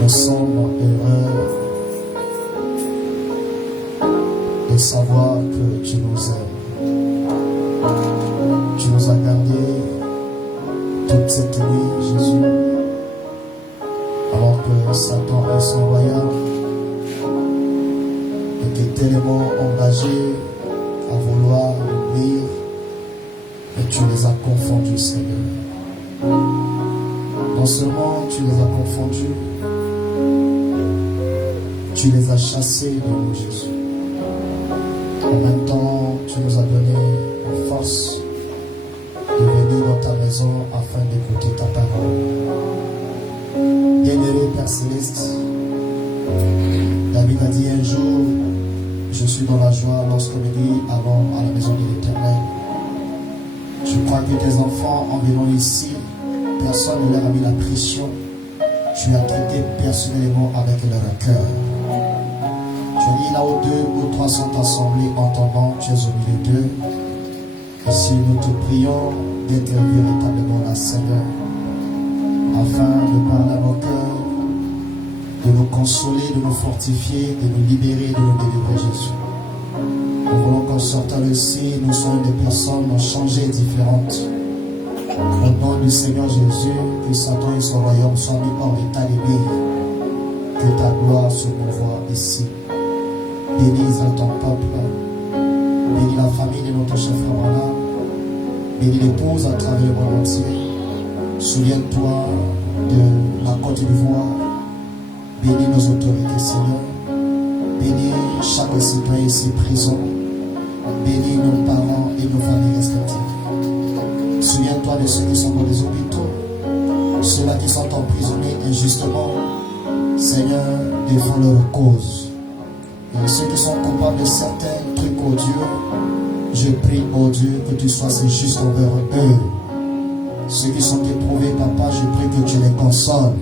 Nous sommes heureux de savoir que tu nous aimes. Tu nous as gardés toute cette nuit, Jésus, alors que Satan et son royaume étaient tellement engagés à vouloir nous nuire, et tu les as confondus, Seigneur. Non seulement tu les as confondus, tu les as chassés de nous, Jésus. En même temps, tu nous as donné la force de venir dans ta maison afin d'écouter ta parole. Bien-aimé Père Céleste, David a dit un jour, je suis dans la joie lorsque me dit allons à la maison de l'Éternel. Je crois que tes enfants en venant ici, personne ne leur a mis la pression. Tu as traité personnellement avec leur cœur. Tu as dit là où 2 ou 3 sont assemblés en ton nom, tu es au milieu d'eux. Et si nous te prions d'être véritablement là, Seigneur, afin de parler à nos cœurs, de nous consoler, de nous fortifier, de nous libérer, de nous délivrer, Jésus. Nous voulons qu'en sortant ici, nous soyons des personnes changées et différentes. Au nom du Seigneur Jésus, que Satan et son royaume soient mis hors état de nuire. Que ta gloire se mouvoie ici. Bénis ton peuple. Bénis la famille de notre chef Ramana. Bénis l'épouse à travers le monde entier. Souviens-toi de la Côte d'Ivoire. Bénis nos autorités, Seigneur. Bénis chaque citoyen ici présent. Bénis nos parents et nos familles respectives. Souviens-toi de ceux qui sont dans les hôpitaux, ceux-là qui sont emprisonnés injustement. Seigneur, défends leur cause. Et ceux qui sont coupables de certains trucs odieux, je prie, oh Dieu, que tu sois si juste envers eux. Ceux qui sont éprouvés, Papa, je prie que tu les consoles.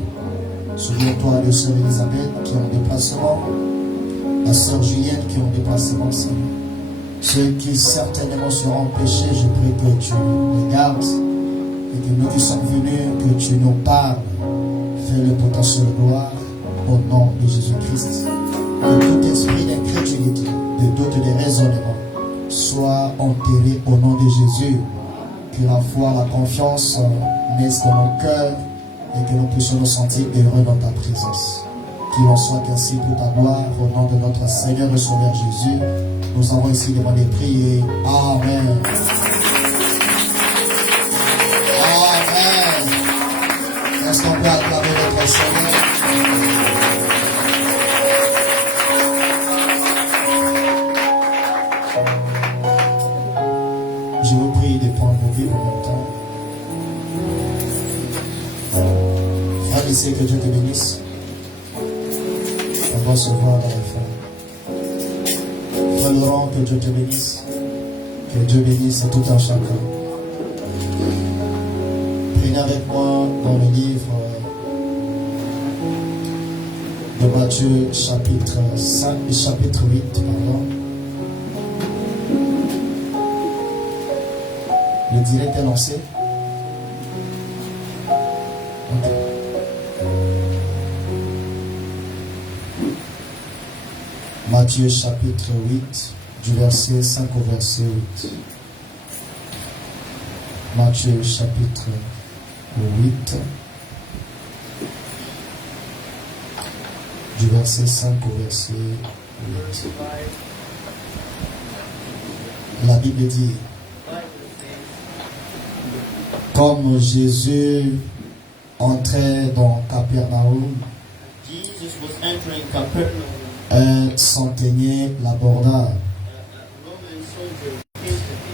Souviens-toi de sœur Elisabeth qui est en déplacement, la sœur Julienne qui est en déplacement, Seigneur. Ceux qui certainement seront empêchés, je prie que tu les gardes et que nous qui sommes venus, que tu nous parles. Fais-le pour ta seule gloire, au nom de Jésus-Christ. Que tout esprit d'incrédulité, de doute, de raisonnement soit enterré au nom de Jésus. Que la foi, la confiance naissent dans nos cœurs et que nous puissions nous sentir heureux dans ta présence. Qu'il en soit ainsi pour ta gloire, au nom de notre Seigneur et Sauveur Jésus. Nous avons ici demandé de prier. Amen. Amen. Est-ce qu'on peut acclamer notre Seigneur? Je vous prie de prendre vos Bibles en même temps. Frère, ici, que Dieu te bénisse. On va se voir dans la fin. Frère Laurent, que Dieu te bénisse. Que Dieu bénisse tout un chacun. Prenez avec moi dans le livre de Matthieu chapitre 5 et chapitre 8, pardon. Le direct est lancé. Okay. Matthieu chapitre 8, du verset 5 au verset 8. Matthieu chapitre 8, du verset 5 au verset 8. La Bible dit, comme Jésus entrait dans Capernaum, Jesus was entering Capernaum. Un centenier l'aborda. A Roman soldier came to him.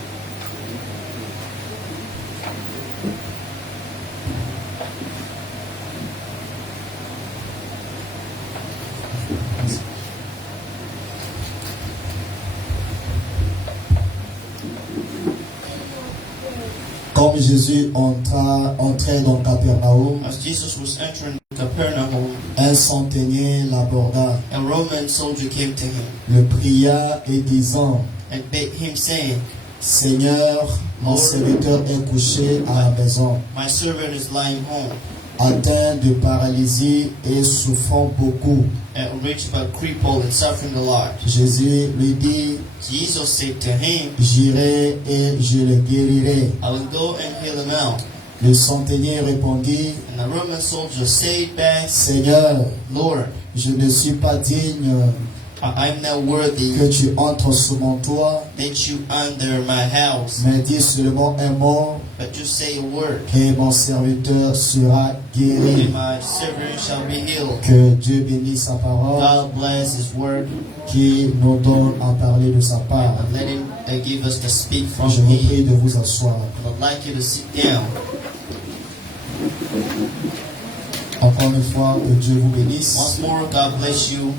Comme Jésus entrait dans Capernaum, As Jesus was entering Capernaum, un centenier l'aborda, a Roman soldier came to him le pria et disant, and bade him, saying, Seigneur, mon serviteur est couché à la maison, My servant is lying home, atteint de paralysie et souffrant beaucoup. rich but crippled and suffering a lot. Jésus lui dit, Jesus said to him, j'irai et je le guérirai. I will go and heal him out. Le centenier répondit, And the Roman soldier said back, Seigneur, Lord, je ne suis pas digne I'm not worthy que tu entres sous mon toit, that you under my house, mais dis seulement un mot but you say a word, et mon serviteur sera guéri. and my servant shall be healed. Que Dieu bénisse sa parole, God bless his word, qui nous donne à parler de sa part. and let him give us to speak from Je vous him. prie de vous asseoir. I would like you to sit down. Encore une fois, que Dieu vous bénisse. Once more, God bless you.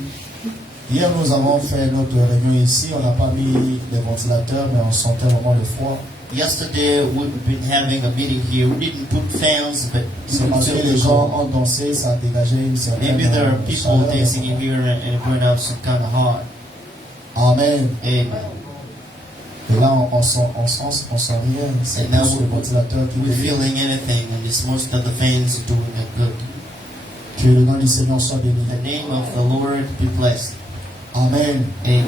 Hier, nous avons fait notre réunion ici. On n'a pas mis les ventilateurs, mais on sentait vraiment le froid. Yesterday, we've been having a meeting here. We didn't put fans, but C'est we parce que felt les the gens cold. ont dansé, ça a dégagé une certaine Maybe there are people chaleur. dancing in here and it burned out some kind of hot. Amen. Amen. Et là, on sent rien. C'est And now plus le ventilateur qui we're délivre. feeling anything, and it's most of the fans doing it good. Que le nom du Seigneur soit béni. The name of the Lord be blessed. Amen. Amen.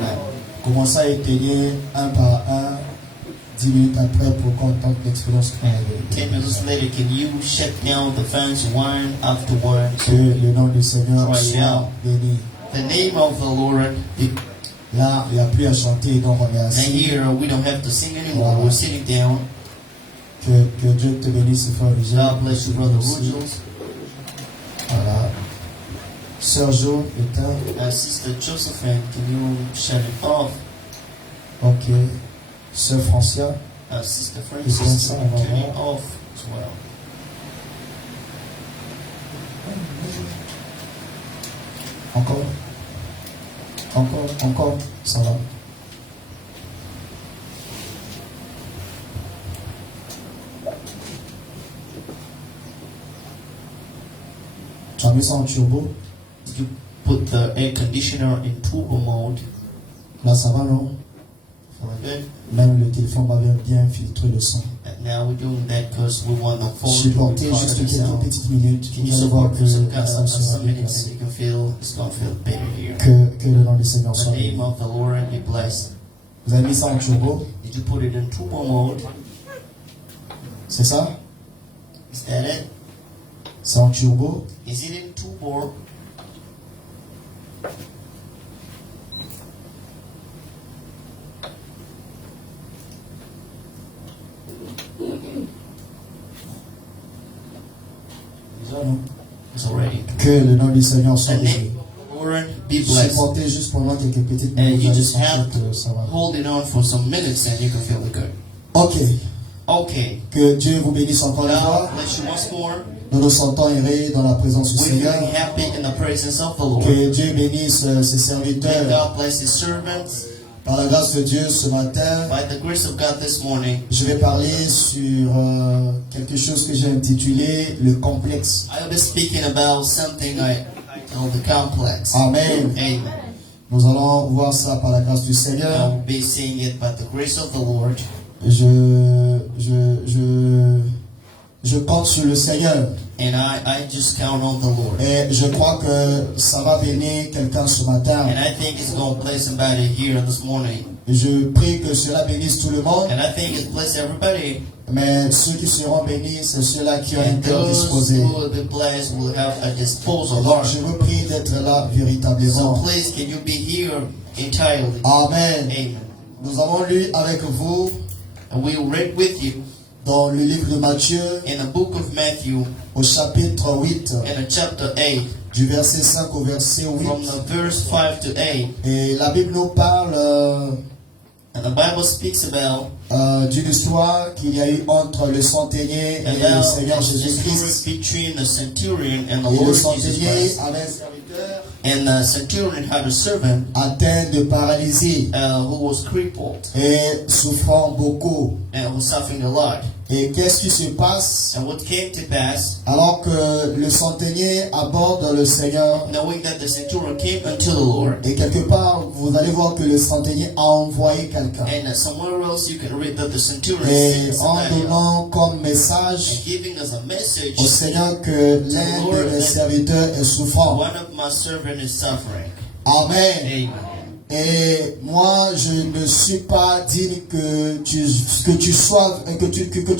Commencez à éteigner un par un, 10 minutes après pour qu'on tente l'expérience. 10 minutes later, can you shut down the fans one after one? Que le nom du Seigneur Try it soit out. béni. The name of the Lord. Là, il n'y a plus à chanter, donc on est And assis. here we don't have to sing anymore. We're sitting down. Que Dieu te bénisse, frère Roger. God bless you, brother Aussi. Rugels. Voilà. Sœur Jo, éteins. Sister Josephine, can you shut it off? Ok. Sœur Francia. Sister It's Francis, on, turn it off as well. Encore. Encore. Ça va. Tu as mis ça en turbo. You put the air conditioner in turbo mode. Là, ça va, non? Feeling good? Même le téléphone va bien filtrer le son. And now we're doing that because we want the phone to Supportez record juste the quelques sound. petites minutes. Can Vous you allez voir support que us la salle sera some bien minutes placée. and you can feel it's going to feel better here. Que le nom du Seigneur The soit name béni. of the Lord be blessed. Vous avez mis ça en turbo, Did you put it in turbo mode? c'est ça? Is that it? C'est en turbo. Is it in turbo? Déjà, non? It's already. Que le nom du Seigneur soit The béni. name of the Lord be blessed. Supportez juste pendant quelques petites And minutes. Vous you allez just have sentir que ça va. Hold it on for some minutes and you can feel it good. Ok. Okay. Que Dieu vous bénisse encore une God fois. bless you once more. Nous nous sentons errés dans la présence du We're Seigneur. feeling happy in the presence of the Lord. Que Dieu bénisse ses May serviteurs. God bless His servants. Par la grâce de Dieu, ce matin, By the grace of God this morning, je vais parler sur quelque chose que j'ai intitulé le complexe. I'll be speaking about something I call the complex. Amen. Amen. Nous allons voir ça par la grâce du Seigneur. I'll be seeing it by the grace of the Lord. Je compte sur le Seigneur. And I just count on the Lord. Et je crois que ça va bénir quelqu'un ce matin. And I think it's going to bless somebody here this morning. Et je prie que cela bénisse tout le monde. And I think it's bless everybody. Mais ceux qui seront bénis, c'est ceux-là qui ont un And cœur those disposé. who will be blessed will have a disposal Donc heart. je vous prie d'être là So véritablement. please, can you be here entirely? Amen. Amen. Nous avons lu avec vous And we read with you dans le livre de Matthieu in the book of Matthew, au chapitre 8, in the chapter 8, du verset 5 au verset 8. from the verse 5 to 8. Et la Bible nous parle And the Bible speaks about d'une histoire qu'il y a eu entre le centenier et le Seigneur the Jésus-Christ. story between the centurion and the Et le Lord Jesus centenier Christ. avait un serviteur And the centurion had a servant atteint de paralysie who was crippled et souffrant beaucoup. and was suffering a lot. Et qu'est-ce qui se passe And what came to pass, alors que le centenier aborde le Seigneur? knowing that the centurion came unto the Lord, Et quelque part, vous allez voir que le centenier a envoyé quelqu'un. and somewhere else you can read that the centurion Et sent en somebody else, donnant comme and message giving us a message, au Seigneur que l'un de mes serviteurs est souffrant. one of my servants is suffering. Amen. Amen. Et moi, je ne suis pas digne que tu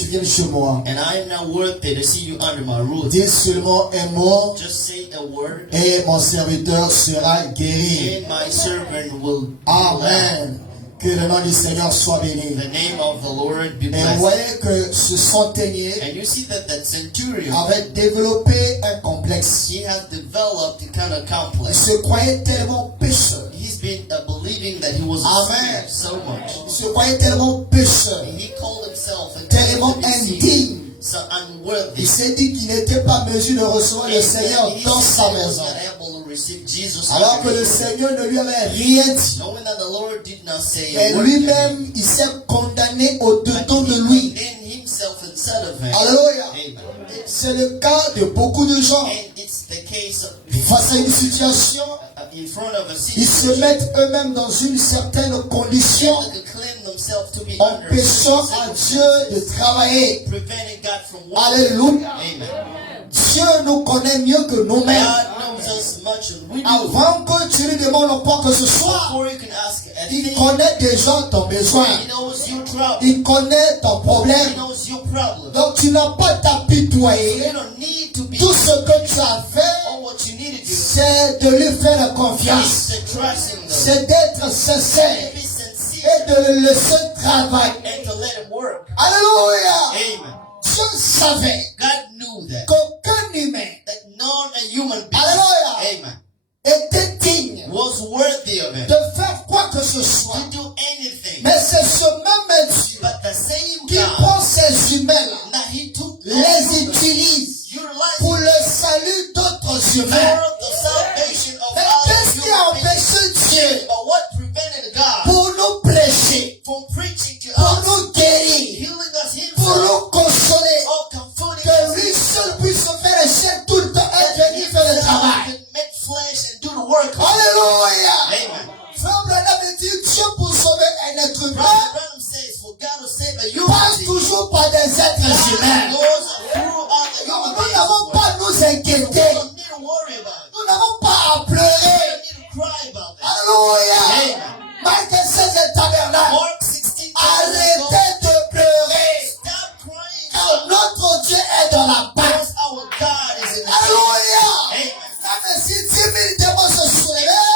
viennes chez moi. And I am not worthy to see you under my roof. Dis seulement un mot Just say a word, et mon serviteur sera guéri. and my servant will be well. Amen. Que le nom du Seigneur soit béni. The name of the Lord be Et vous blessed. voyez que ce centenier And you see that centurion, avait développé un complexe. he has developed a kind of Il complex. se croyait tellement pécheur. He's been believing that he was a Amen. sinner so much. Il se croyait tellement pécheur. And he called himself Tellement indigne. so unworthy. Il s'est dit qu'il n'était pas en mesure de recevoir le Seigneur And he dans said sa he was maison. not able to receive Jesus Alors que under le his roof. Seigneur ne lui avait rien dit. Knowing that the Lord did not say Et a word, lui-même, il s'est condamné au-dedans de lui. condemned himself instead of him. Alléluia. Amen. C'est le cas de beaucoup de gens. And it's the case of Face à une situation, in front of a ils se situation, mettent eux-mêmes dans une certaine condition, they claim themselves to be under empêchant à Dieu de travailler. preventing God from working. Alléluia. Amen. Dieu nous connaît mieux que nous-mêmes. God knows us much as we do. Avant que tu lui demandes quoi que ce soit, Before you can ask a il thing, connaît déjà ton besoin. he knows your trouble. Il connaît ton He problème. knows your problem. Donc tu n'as pas t'apitoyer. You don't need to be Tout ce que tu as fait, all what you need to do. c'est de lui faire confiance. Is to trust him, though. C'est d'être sincère Be sincere et de le laisser travailler. and to let him work. Alléluia. Amen. Dieu savait God knew that. qu'aucun humain That none a human being, Alléluia. amen, était digne was worthy of it. de faire quoi que ce soit. To do anything. Mais c'est ce même Dieu But the same qui God, prend ces humains-là, that he took les utilise utilized pour le salut d'autres for humains. the salvation of Mais other qu'est-ce qui a human beings. empêché Dieu But what prevented God pour nous prêcher, from preaching to pour us, nous guérir, healing us pour himself, nous consoler, or comforting que us lui seul puisse se faire les chair tout le temps et venir faire le travail. could make flesh and do the work. Alléluia. Amen. Frère Branham dit Dieu pour sauver un être Brother humain Branham says, for God to save a passe human being, toujours par des êtres humains. God goes through other Donc, human nous beings. n'avons pas à nous We inquiéter. don't need to worry about it. Nous n'avons pas à We pleurer. don't need to cry about it. Alléluia. Amen. Marc 16 et tabernacle. Mark 16, Arrêtez de pleurer. stop crying. Car notre Dieu est dans la paix. Because our God is in the Alléluia. Amen. Même si 10 000 démons se soulevaient,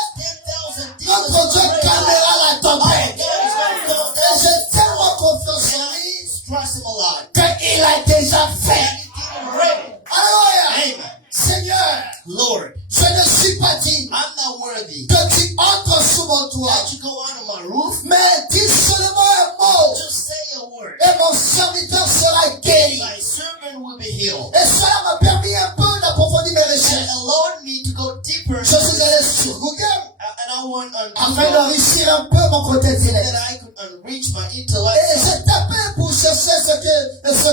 10,000 notre demons Dieu are calmera la Our tempête. God is going to come Et down. j'ai tellement confiance en lui Trust him a lot. qu'il a déjà fait. And he's getting ready. Alléluia. Amen. Seigneur, Lord, je ne suis pas digne I'm not worthy que tu entres sous mon toit. that you go under my roof. Mais dis seulement un mot Just say a word. et mon serviteur sera guéri. My servant will be healed. Et cela m'a permis un peu d'approfondir mes And recherches. allowed me to go deeper. Je suis allé sur Google And I went on afin Google d'enrichir un peu mon côté direct. that I could unreach my Et intellect. j'ai tapé pour chercher ce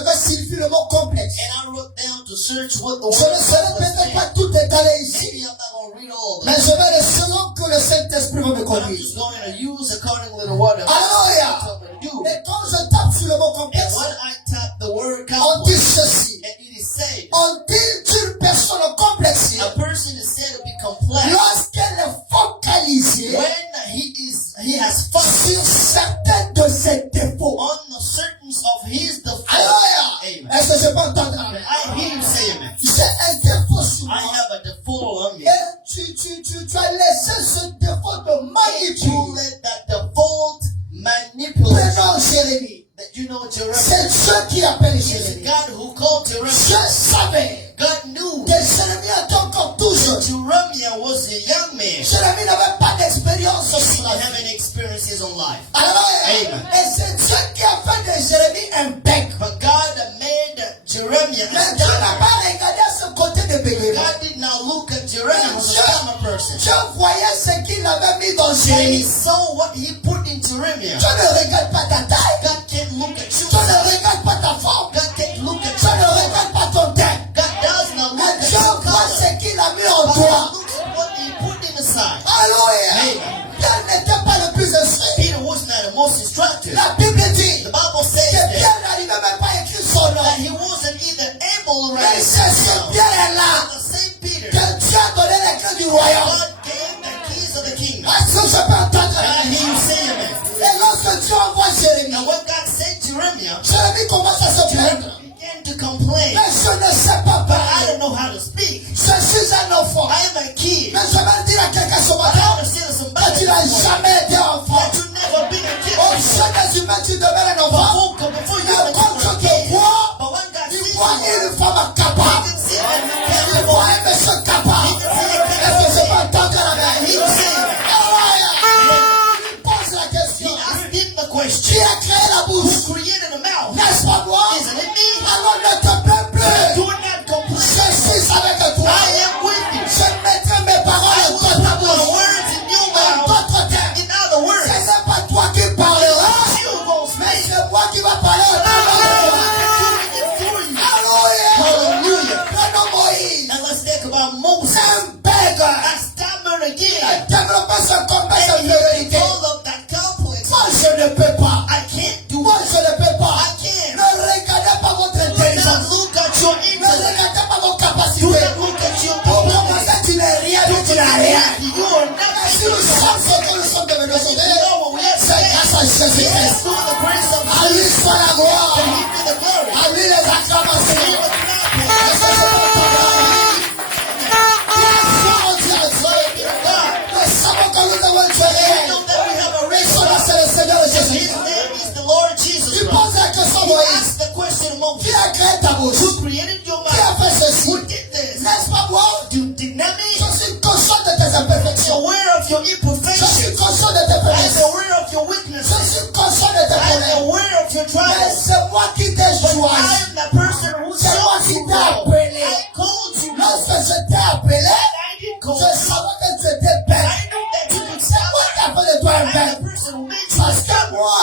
que signifie le mot complexe. And I wrote down to search what the Je ne saurais word peut-être was. pas tout étaler ici, Maybe I'm not going to read all of mais them. je vais le selon que le Saint-Esprit va me But I'm conduire. just going to use accordingly to what I'm Alléluia. told me to do. Et quand je tape sur le mot And complexe, when I tap the word on dit complex, ceci. and it is said, On dit d'une personne complexée a person is said to be complex lorsqu'elle est focalisée when he has focused sur certains de ses défauts. on the certain of his default. Alléluia. Amen. Est-ce que je peux entendre amen? I hear you say amen. J'ai un défaut sur I moi. have a default on me. Et tu as laissé ce défaut de You manipuler. let that default manipulate Prenons Jérémie. that you know Jeremiah. C'est Dieu qui appelle It's Jérémie. God who called Dieu Jeremiah. savait God knew que Jérémie était encore tout jeune. Jeremiah was a young man. Jérémie n'avait pas d'expérience He sur la didn't vie. have any experiences on life. Alléluia. Amen. Et c'est Dieu qui a fait de Jérémie un bec. But God made Jeremiah Mais a Dieu n'a stammer. pas regardé à ce côté de Bégué. God did not look at Jeremiah as a stammer person. Dieu voyait ce qu'il avait mis dans And he Jérémie. saw what he put in Jeremiah. Dieu ne regarde pas ta taille. God can't look at you. Dieu ne regarde pas ta forme. toi. Look at what they put him aside. Alléluia. Pierre n'était pas le plus instruit. Peter was not the most instructed. La Bible dit The Bible says que that Pierre n'arrivait même pas à écrire son nom. he wasn't even able to Mais write it c'est ce down. Pierre est là The same Peter, que Dieu a donné les clés du royaume. God gave the keys of the kingdom. Est-ce que je peux entendre? I hear you say amen. Et lorsque Dieu envoie Jérémie, Now when God sent Jeremiah, Jérémie commence à se plaindre. Jeremiah began to complain. Mais je ne sais pas But I parler. don't know how to speak. Je suis un enfant. I am a kid. Mais je vais dire à quelqu'un ce I matin understand que somebody tu n'as jamais été enfant. that you never been a kid Au before. sein des humains, tu demeures un enfant. Before you Mais ever quand become a Dieu te kid. voit, But when God il sees voit you, une femme he capable. can see that Il you're voit capable. un monsieur capable. Est-ce que je peux entendre la I hear you vérité? say amen. Alléluia. Il pose la He question. asked him the Qui question. a créé la bouche? Who created the mouth? N'est-ce pas moi? Isn't it me? Alors ne te plains plus. Do not complain. Je suis avec toi. I am with you. Je mettrai mes paroles I dans will ta put my bouche. words in your En mouth. d'autres termes, In other ce words, n'est pas toi qui parleras, you gonna mais speak. c'est moi qui va parler au nom de toi. Doing it for you. Alléluia. Hallelujah. Prenons Moïse. Now let's talk about Moses. Un beggar. I stammered Il a again. développé son complexe And he d'infériorité. developed that complex. Moi, je ne peux pas. I can't do Moi, it. je ne peux pas. I can't. Ne regardez pas votre Do not intelligence. look at your Ne intellect. regardez pas vos Do capacités. not look at your Pour ability. commencer, tu n'es rien, tu n'as rien. You are Mais si nothing. nous sommes ce que nous sommes devenus If you aujourd'hui, know what we have c'est today, grâce à Jésus-Christ. it's through the grace of À lui Jesus. soit la gloire. To him be the glory. À lui les To acclamations. him the clapping. Est-ce que je peux entendre? Gloire au Dieu de Glory be Dieu. to God. Nous savons que nous avons une We réelle. know that we have a Et race. son nom, c'est le Seigneur His Jésus. name is the Lord Jesus Il Christ. pose la question à He Moïse. asked the question to Moses. Qui a créé ta bouche? Who created your Qui a mouth? fait ceci? Who did this? N'est-ce pas moi? You did not Je me. suis conscient de tes I'm imperfections. aware of your Je suis imperfections. conscient de tes I'm faiblesses. aware of your Je weaknesses. suis conscient de tes I'm problèmes. aware of your Mais troubles. c'est moi qui t'ai But choisi. I am the person who C'est moi chose qui you. t'ai appelé. I called you. Lorsque je t'ai appelé, And I didn't call je you. savais que tu étais bête. I knew that you would C'est moi qui ai fait de toi un I'm bête. the person who made you. Parce que moi,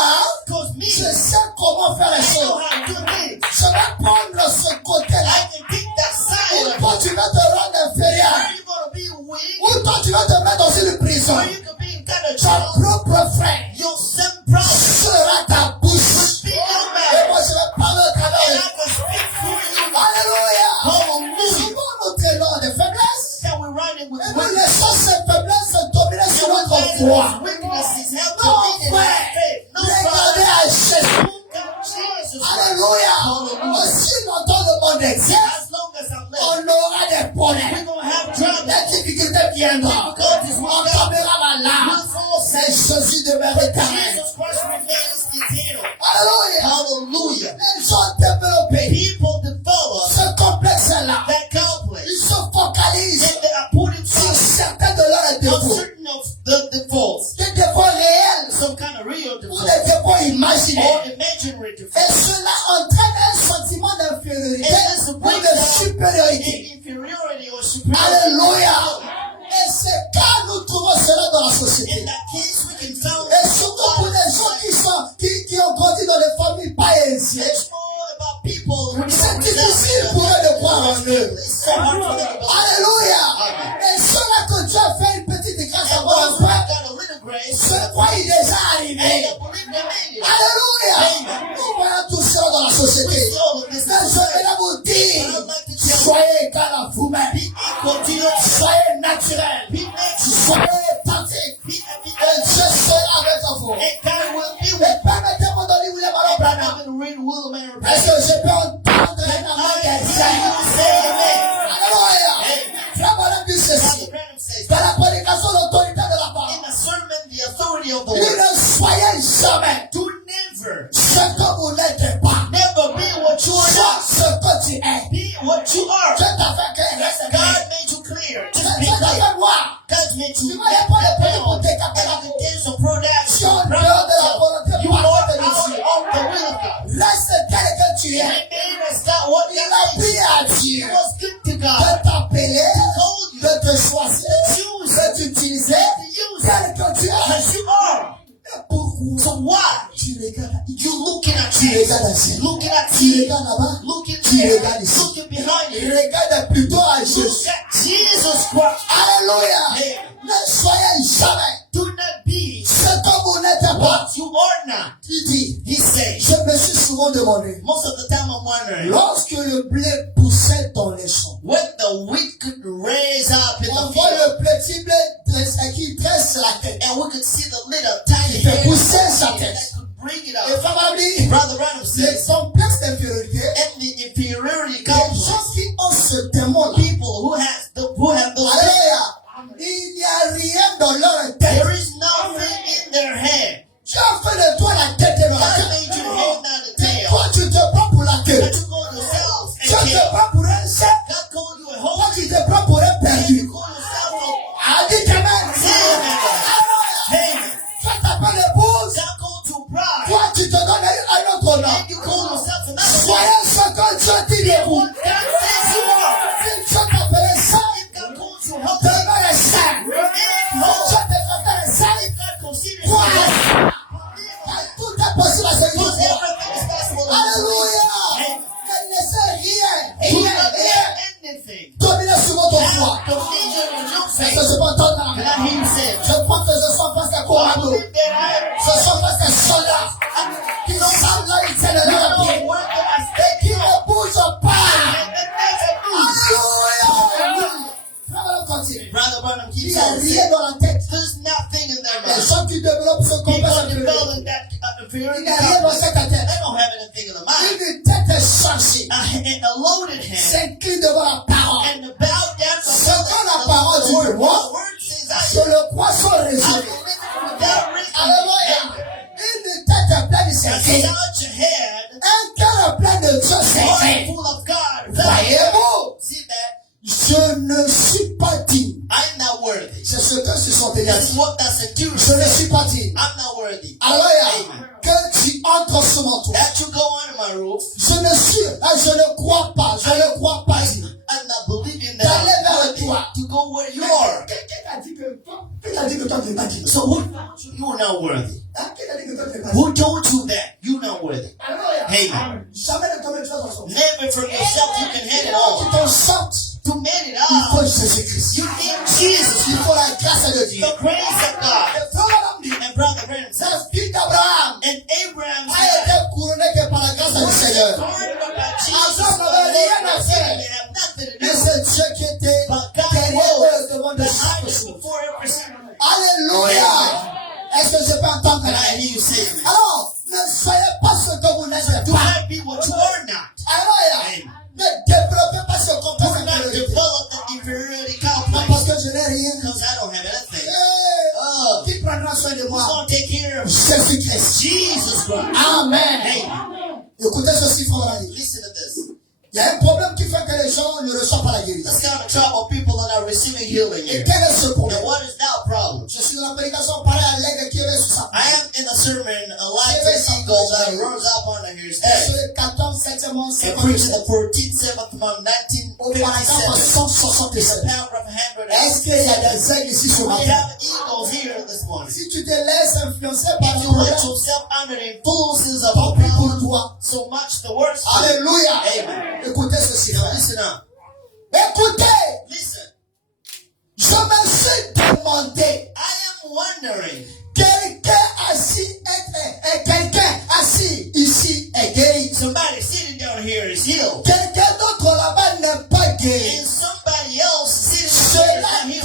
Because me, je sais comment faire les I know choses. how to do things. Je vais prendre ce côté-là. I can pick that side Ou of toi, tu vas te rendre inférieur. where you gonna be weak, Ou toi, tu vas te mettre dans une prison. where you can be in kind of Ton trouble. propre frère Your same problem sera ta bouche. will be your Et mouth. moi, je vais parler au travers And de I can speak for you. Alléluia. Hallelujah. Souvent, nous traînons des faiblesses. That we're running with Et nous weakness. laissons ces faiblesses dominer sur notre foi. Weaknesses have Non, dominion in our frère. faith. No Regardez problem. à Jésus. Look at Jesus Christ. Alléluia. Hallelujah. Aussi longtemps le monde existe, As long as I'm living, on aura des we're problèmes. gonna have trouble. Les difficultés viendront. Difficulties will On come. tombera malade. We'll fall Mais sick. Jésus demeure éternel. Jesus Christ remains eternal. Alléluia. Hallelujah. Ils ont développé People develop ce complexe-là. that complex. Ils se focalisent And they are putting sur some certains de leurs on défauts. certain of the faults. Des défauts réels Some kind of real ou default. des défauts imaginaires. Or imaginary Et default. cela entraîne un sentiment d'infériorité And this ou brings de down supériorité. inferiority or superiority. Alléluia. Et c'est quand nous trouvons cela dans la In société. that case, we can found Et surtout pour les gens qui ont grandi dans des familles païennes. It's more about people who C'est difficile pour eux de croire en eux. It's so hard for them to believe. Alléluia. Et cela que Dieu a fait une petite grâce à And moi those who un peu, got a little grace, ce quoi il est déjà and arrivé. they believe they made it. Alléluia. Nous voyons tout cela dans la We société. see all of this. Mais je vais vous dire, soyez égal à vous-même. Be equal to your Soyez naturel. Be next. Soyez authentique. Be Et Dieu sera avec vous. And God will be Et with permettez-moi de lire William Allen you. I'm Branham. going to read William Aaron. Est-ce que je peux entendre un amen des I saints? say amen. Alléluia. Frère Branham dit Pastor ceci. Branham says, Dans la prédication de l'autorité de la parole, in a sermon, the authority of the il word. ne soyez jamais Do never, ce que vous n'êtes pas. never be what you are Sois not. ce que tu es. Be what you are. Dieu t'a fait clair. Reste God clair. made you clear. Dieu Just be t'a clear. fait voir. God made Tu you vas y prendre le prix pour bound. décaper And la you peau. can dance a production. Sur dehors de la volonté You are parfaite de out Dieu. of the will of God. Reste tel que tu es. Remain as God what Il a God pris is. à It Dieu was good to de God. t'appeler, Told you de te choisir, choose de t'utiliser to use it tel que tu es. as you are. Et pourquoi So why? tu regardes ici, You looking at tu Jesus, regardes ici, looking at tu Jesus, regardes là-bas, looking tu qui regarde ici. Look behind you. Regarde plutôt à Look Jésus. at Jesus Christ. Alléluia. Amen. Ne soyez jamais Do not be ce que vous n'êtes pas. what you are not. Il dit, He said. je me suis souvent demandé, Most of the time I'm wondering, lorsque le blé poussait dans les champs, when the wheat could raise up in on the voit field, le petit blé qui dresse la tête. and we could see the little tiny Il fait hair pousser sa tête. that could bring it Et up. Frère dit, Brother Branham les says, complexes d'infériorité, and the inferiority les complex, gens qui ont ce démon-là, people who have those, alléluia, il n'y a rien dans leur tête. there is nothing in their head. Tu as fait de toi la tête et non la God queue. made your head, not the tail. Toi, tu te prends pour la queue. But you call yourself Tu a te tail. prends pour un chef. God called you a Toi, holy. tu te prends pour un And perdu. you call yourself Ah, dis quand même. Amen. Alléluia. Amen. Toi, t'as pas l'épouse. God called you pride. Toi, tu te donnes un autre nom. And you call yourself another name. Soyez ce que Dieu dit de vous. What God says you are. Si Dieu t'appelait ça, If God calls you holy, demeure le saint. and Dieu holy, te fait le saint. if God considers Toi, you tout est possible à celui because qui croit. everything is possible. Alléluia. Amen. Ne laissez rien, Do rien, not rien let anything dominer sur votre foi. have dominion in your Est-ce que faith. je peux entendre dans la Can I main? hear you say? Je crois que ce sont presque I commando. believe that I Ce sont presque soldats qui savent là, ils tiennent leur know pied. where can I Et stay qui ne bougent pas. and the next Alléluia. Frère, on continue. Brother Branham Il keeps n'y a on rien saying, dans la tête. there's nothing in their Les mind. gens qui développent ce People complexe are infériorité, developing that il inferiority n'y a rien dans complex. cette tête. They don't have anything in the mind. Une tête est chargée. A loaded hand S'incline devant la parole. and the bow down Selon la parole the du word. roi, The word says, je le crois sans I raison. believe it without reason. Alléluia. Une tête est pleine de Now, s'incline. such a head, Un cœur plein de Dieu heart s'incline. full of God. Voyez-vous, See that? je ne suis pas digne. I'm not worthy. C'est ce que se sont déjà This is dit. what that centurion Je ne said. suis pas digne. I'm not worthy. Alléluia. Amen. Que tu entres sur mon toit. That you go under my roof, Je ne crois pas. Je ne crois pas digne. I'm not believing that D'aller vers I'm le worthy toit. to go where you are. Qui t'a dit que toi, qui t'a dit que toi tu n'es pas digne? So who told you you're not worthy? Hein? Qui t'a dit que toi tu n'es pas digne? Who told you that you're not worthy? Alléluia. Amen. Jamais de toi-même tu vas t'en sortir. Never from yourself you can hand it Tu all. t'en sortes. To man it Il faut all, Jésus-Christ. you need Jesus. Il faut la grâce de Dieu. The grace of God. Et frère Madame dit, And Brother Brandon says, la fille d'Abraham and Abraham a été couronnée que par la grâce du Seigneur. Mais c'est Dieu qui était derrière eux devant de chaque chose. Alléluia. Est-ce que je peux entendre la Alors, ne soyez pas ce que vous n'êtes Do pas. not be what you are not. Alléluia. Ne développez pas ce complexe Do not infériorité. develop the inferiority Non, complex. parce que je n'ai rien. Because I don't have anything. Eh, qui prendra soin de Who's moi? going to take care of Jésus-Christ. Jesus Christ? Amen. Amen. Écoutez ceci, frère Marie. Listen to this. Il y a un problème qui fait que les gens ne reçoivent pas la guérison. Let's count the trouble people that are receiving healing Et here. quel est ce problème? Now, what is that problem? Je suis dans la prédication pareille à l'aigle qui est sous sa I am in a sermon, like this eagle that rose up under his Sur head. le 14, 7e mois, And preaching 57. the 14th, 7th month, Au paragraphe 1957. 167. Paragraph Est-ce qu'il y a 167. des aigles ici ce We matin? have eagles here this morning. Si tu te laisses influencer par If le you let problème, yourself under the influences of tant a pis pour problem, toi. so much the worse. for you. Alléluia. Amen. Écoutez ceci. Now listen up. Écoutez, Listen. je me suis demandé, I am wondering, quelqu'un assis ici est guéri. somebody sitting down here is healed. Quelqu'un d'autre là-bas n'est pas guéri. And somebody else sitting Cela here is not healed.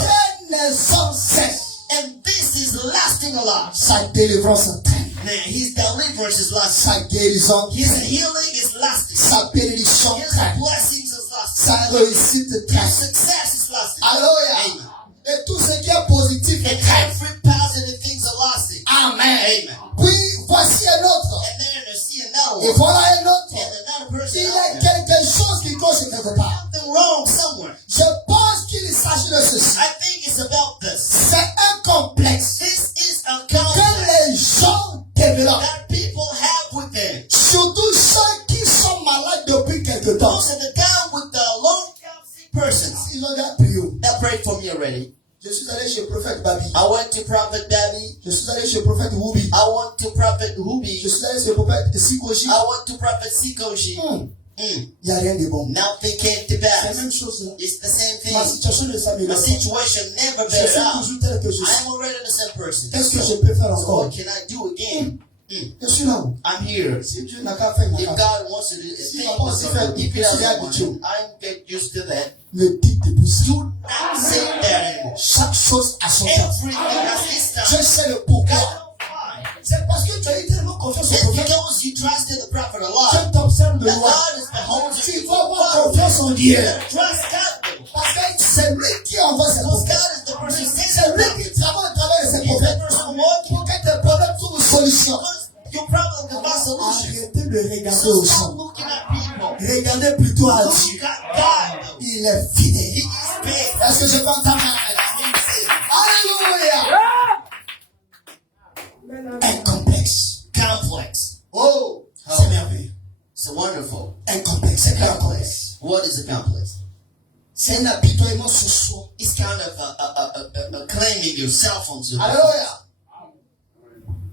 traîne sans cesse. And this is lasting a lot. Sa délivrance traîne. Man, his deliverance is lasting. Sa guérison His traîne. healing is lasting. Sa bénédiction His traîne. blessings is lasting. Sa réussite His traîne. success is lasting. Alléluia. Amen. Et tout ce qui est positif And traîne. every positive things are lasting. Amen. Amen. Puis voici un autre. And then you see another Et one. voilà un autre. And another person Il y out a there. quelque chose qui cause quelque part. Something wrong somewhere. Je pense qu'il s'agit de ceci. I think it's about this. C'est un complexe This is a que complex les gens développent. that people have with them. Surtout ceux qui sont malades depuis quelque temps. Most of the time with the long-term sick persons Ils ont déjà prié. that prayed for me already. Je suis allé chez le prophète Babi. I went to Prophet Daddy. Je suis allé chez le prophète Wubi. I went to Prophet Hubi. Je suis allé chez le prophète Sikoshi. I went to Prophet Sikoshi. il n'y a rien de bon. Nothing came to C'est la pass. même chose là. It's the same Ma thing. situation ne My s'améliore pas. situation never Je better suis out. toujours tel que je suis. I'm already the same person. Qu'est-ce que je peux faire So encore? what can I do again? Je suis là-haut. I'm here. Si Dieu n'a qu'à faire, il n'a If qu'à faire. God wants to do a Si thing, papa aussi fait, if He je suis doesn't want habitué. it, I get used to that. Ne dites plus ça. Do not say that anymore. Chaque chose a son temps. Everything has its Je time. sais le pourquoi. God don't find. C'est parce que tu as eu tellement confiance au It's prophète. because you trusted the prophet a lot. Je t'observe de That loin. God is beholden Tu to you. vas avoir confiance en Dieu. Trust God. Parce que c'est lui qui envoie ses Because prophètes. God is the person who C'est sends lui the qui travaille au travers de ses He's the prophètes. person walking. Pour que tes problèmes trouvent une solution. Because your problem is my solution. Arrêtez de regarder So aux stop gens. looking at people. Regardez plutôt à Look Dieu. at God. though. Il est He fidèle. is big. Est-ce que je peux entendre? Alléluia. Un complexe. Complex. Oh, Oh. c'est merveilleux. It's wonderful. Un complexe, c'est pas un complexe. What is a complex? C'est un apitoiement sur soi. It's kind of a claiming yourself on the Alléluia.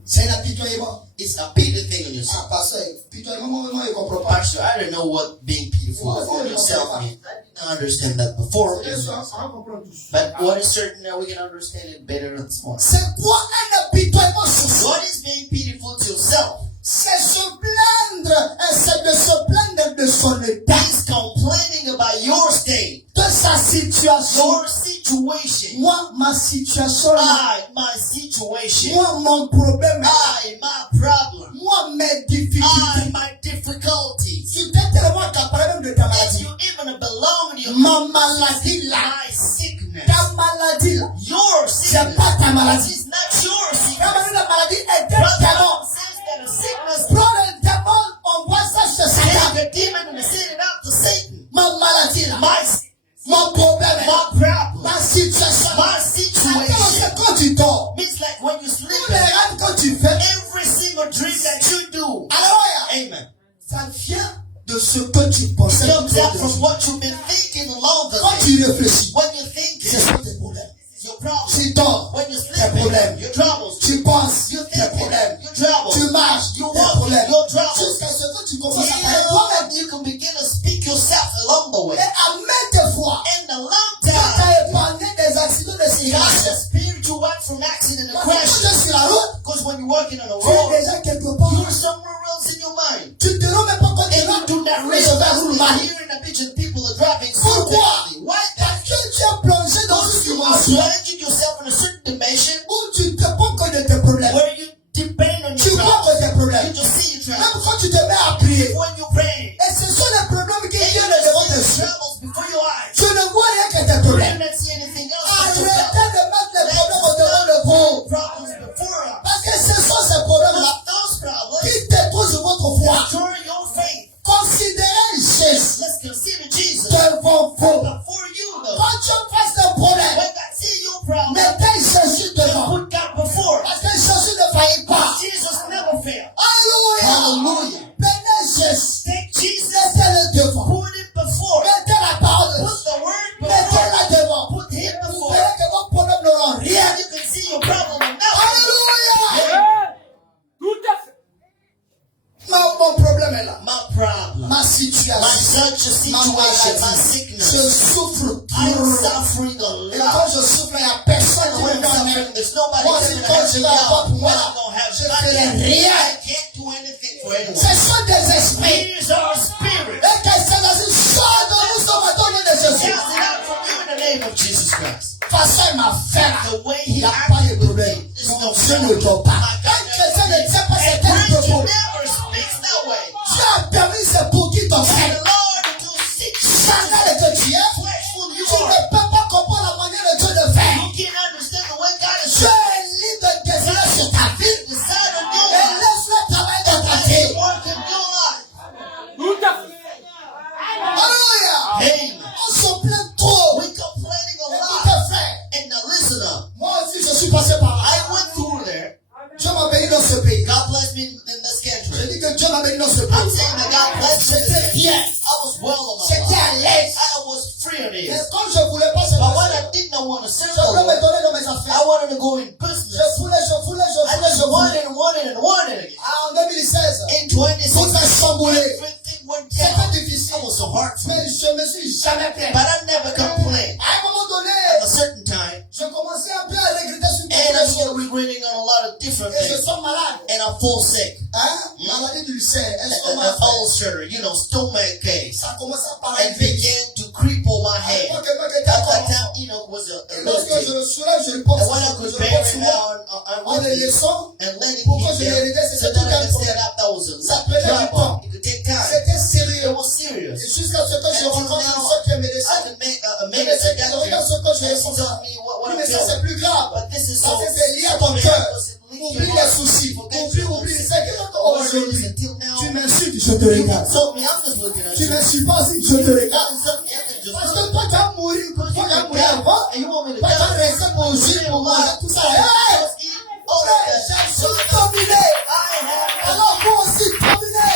C'est un apitoiement. It's a pity thing on Ah, yourself. pasteur, apitoiement, moi, je ne comprends pas. Pastor, I don't know what being pitiful on yourself means. I didn't understand that before. But what is certain that we can understand it better this morning. C'est quoi un apitoiement sur soi? What is being pitiful to yourself? C'est se plaindre, et c'est de se plaindre de son état, He's complaining about your state, de sa situation. your situation. Moi, ma situation là, My situation. moi, mon problème est là. My problem. Moi, mes difficultés. My difficulties. Tu t'es tellement accaparé même de ta If maladie. you even belong to your Ma maladie là, my sickness. ta maladie là, Your c'est sickness. pas ta maladie. It's not your Ta sickness. maladie est un Brother démon. says that a sickness Prends le démon, on voit ça chez Satan. is a demon and send it out to Satan. Ma maladie là, My sickness. mon problème est là. My problem. Ma situation. My Attends, situation. c'est quand tu dors. Means like when you Tous sleep, les rêves que tu fais. every single dream that you do. Alléluia. Amen. Ça vient de ce que tu pensais. Comes out from what you've been thinking along the Quand way. tu réfléchis, When you think c'est ça tes problèmes. it's your problem. Tu dors, When you tes sleep, problèmes. your troubles. Tu penses, You tes think problèmes. your troubles. Tu marches, You tes walk problèmes. your troubles. Jusqu'à ce que tu commences à parler toi-même. You can begin to speak yourself along the way. Et à maintes fois, And a long quand tu time, as épargné des accidents de God circulation, has spared you out from accident and parce que quand tu es crash. sur la route, Because when you're working on a tu es road, déjà quelque part. you're somewhere else in your mind. Tu te rends même pas compte And you que do not là, je vais rouler mal. realize hearing a picture people are driving so Pourquoi? quickly. Why? Parce que tu as plongé dans une Because you are dimension plunging yourself in a certain dimension où tu te prends compte de tes problèmes. where you depend on Tu your vois troubles. que tes You problèmes. just see your Même troubles. quand tu te mets à prier. When you pray, Et ce sont les problèmes qui and you viennent devant tes see yeux. your troubles before your eyes. Tu ne vois rien que tes You do problèmes. not see anything else but Arrêtez your de troubles. mettre les problèmes au devant de vous. Problems before us. Parce que ce sont ces problèmes-là Those problems qui détruisent votre foi. destroy your faith. Considérez Jésus Let's consider Jesus devant vous. before you, though. Quand tu fasses des problèmes, When God see your problem, mettez Jésus devant. put God before. Parce que Jésus ne faillit pas. Jesus never failed. Alléluia. Hallelujah. Prenez Jésus. Take Jesus, Mettez-le devant. put him before. Mettez la parole de Put Dieu. the word before. Mettez-la devant. Put him Vous before. verrez que vos problèmes n'auront rien. And you can see your problem and nothing. Alléluia. Tout à fait. Mon problème est là. My problem, Ma my situation. such a Ma situation, my maladie. Je sickness. souffre I'm trop. suffering a Et lot. quand je souffre, il n'y a personne qui When me I'm vient en suffering, aide. there's nobody Moi, coming si to quand help je me vais avoir out. pour moi, When I'm gonna have je ne nothing. ferai rien. I can't do anything for anyone. Ce sont des esprits. These are spirits. Et que Saint-Esprit sort de nous ce matin au nom de Jésus. Cast it out from you in the name of Jesus Christ. Face à ma fête, The way il he n'y a pas de acted with problème. me is Mon no Dieu ne problem. dort pas. My God Un chrétien ne tient pas ses And têtes de Christian peau. never speaks that way. Dieu a permis c'est pour qui t'en And fait. the Lord will see Chanel que tu es. fleshful you Tu ne are. peux pas comprendre la manière de Dieu de faire. You can't understand the way God is Dieu est libre de désirer sur ta vie. decided on your Et life. laisse-le travailler dans ta And vie. work in your life. Tout à fait. Alléluia. Amen. On se plaint trop. We complaining a Écoute, lot. frère. And now listen up. Moi aussi, je suis passé par là. I went through there. Dieu m'a béni dans ce pays. God bless me in this Je country. dis que Dieu m'a béni dans ce I'm pays. saying that God blessed me in this C'était country. bien. I was well on my C'était à way. l'aise. I was free on Mais this. comme je ne voulais pas se But when passer, I did not want to serve je the voulais me Lord, donner dans mes affaires. I wanted to go in Je business. voulais. I just wanted and wanted and wanted again. En 2016, In 2016, tout a chamboulé. everything went C'était down. difficile. apart from Mais me. je me suis jamais plaint. But I never complained. À un moment donné, At a certain time, je commençais un peu à regretter sur beaucoup and de I choses. started regretting on a lot of different Et je things. suis malade. And I fall sick. Hein? Maladie d'ulcère, An estomac. ulcer, stomach aches. Ça commence à And paralyser. began to creep on my head. Moi, quelqu'un qui était At that encore. time, was a Et lorsque little je thing. le soulève, je le porte And when I could bear it souvent. down, En le laissant, and letting pourquoi it je hit l'ai aidé, them, c'était so tout that I un can problème. stand up, that was a Ça prenait du temps. It could take time. C'était sérieux. It was serious. Et jusqu'à ce que je And rencontre now, une soeur qui est I médecin. could make a Le minute médecin that qui got regarde there. ce que je And she ressens. told me what Oui, I'm mais ça c'est feeling. plus grave. But this is Ça so c'est lié à ton cœur. Oublie les soucis. Oublie. C'est que aujourd'hui, until now. tu m'insultes, je te You regarde. told me I'm just looking at Tu you. m'insultes pas si je te regarde. Just Parce que toi, tu vas mourir. Toi, tu vas mourir avant. and you want me to Toi, tu vas die? rester pour juger, pour manger, tout ça. Hey! Oh, Je suis dominé. Alors, moi aussi, dominé.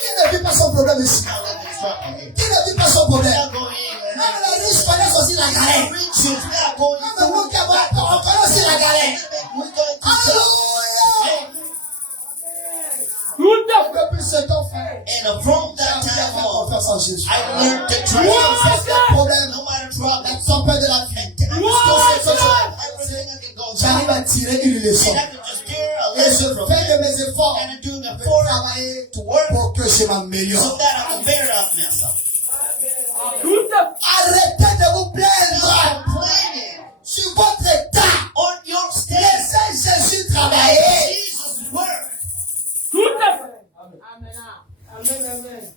Qui ne vit pas son problème ici? Qui ne vit pas son problème? Même les riches connaissent aussi la galère. Même le monde qui a on connaît aussi la galère. Alléluia. Tout à fait. Depuis ce temps, frère, And from that j'ai time fait on, confiance en Jésus. I learned to trust Wow. Jesus. Le problème, No matter la trouble, tempête de la vie. everything I can go through. J'arrive à tirer une leçon. And I can just hear a Et je lesson from fais it. de mes efforts And I'm doing a pour forward travailler to work pour que je so m'améliore. that I can bear up myself. Tout à fait. Arrêtez de vous plaindre Complaining sur votre état. on your state. Laissez Jésus travailler. Jesus' word. Tout à fait. Amen.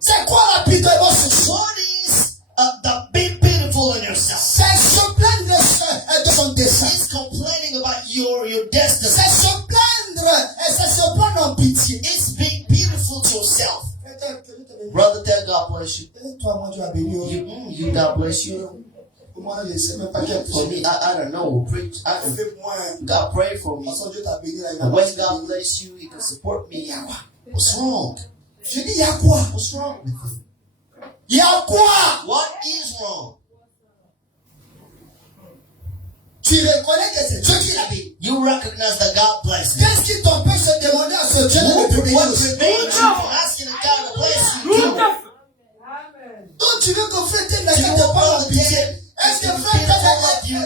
C'est quoi l'apitoiement sur soi? What is the being pitiful in yourself? C'est se plaindre de son dessein. It's complaining about your destiny. C'est se plaindre et c'est se prendre en pitié. It's being beautiful to yourself. Brother, tell God bless you. Toi, moi, tu as béni. You God bless you. Moi, je ne sais même pas quel For me, I don't know. Preach. God pray for me. Parce Dieu t'a béni là, il And m'a when béni. God bless you, He can support me. What's wrong? Je dis, il y a quoi? What's wrong with you? Il y a quoi? What is wrong? Tu reconnais que c'est Dieu qui l'a béni. You recognize that God blessed me. Qu'est-ce qui t'empêche de demander à ce Dieu de te bénir What aussi? prevents you from asking God to bless you? Tout too? à fait. Donc tu veux que frère Ted Do you n'inquiète want pas en Brother pitié? Ted Est-ce que to be frère pitiful of you?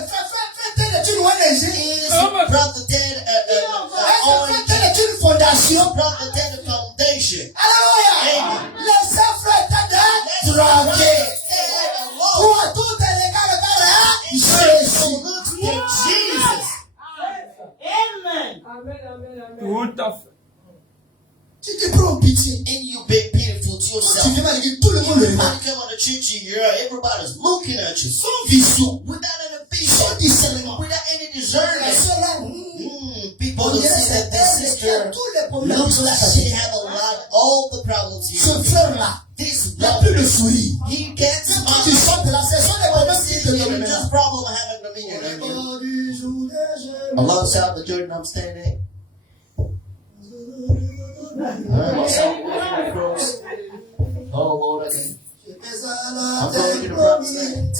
Ted est une ONG? Is Brother Ted Est-ce que frère ONG? Ted est une fondation? Brother Ted Foundation? Alléluia! Amen. Laissez frère Ted tranquille. Toi, tout est légal, Jésus. Jesus. Tout à fait. Tu te prends pitié. And you be pitiful to Tu yourself. viens dire tout le monde le When remarque. you come on the church in here, everybody's looking at you. Sans vision. Without any Sans vision. discernement. Without any La discernment. sœur là, People on don't dirait see that que this c'est sister elle qui a tous les problèmes. looks like she have a lot, all the problems Ce here. frère là, This il n'a plus brother, le sourire. he gets Quand tu smile. sortes de là, ce sont les problèmes qui te It's dominent. just problem having dominion in you. Alongside the Jordan I'm standing. Oh Lord, I can. I'm going to the promised land.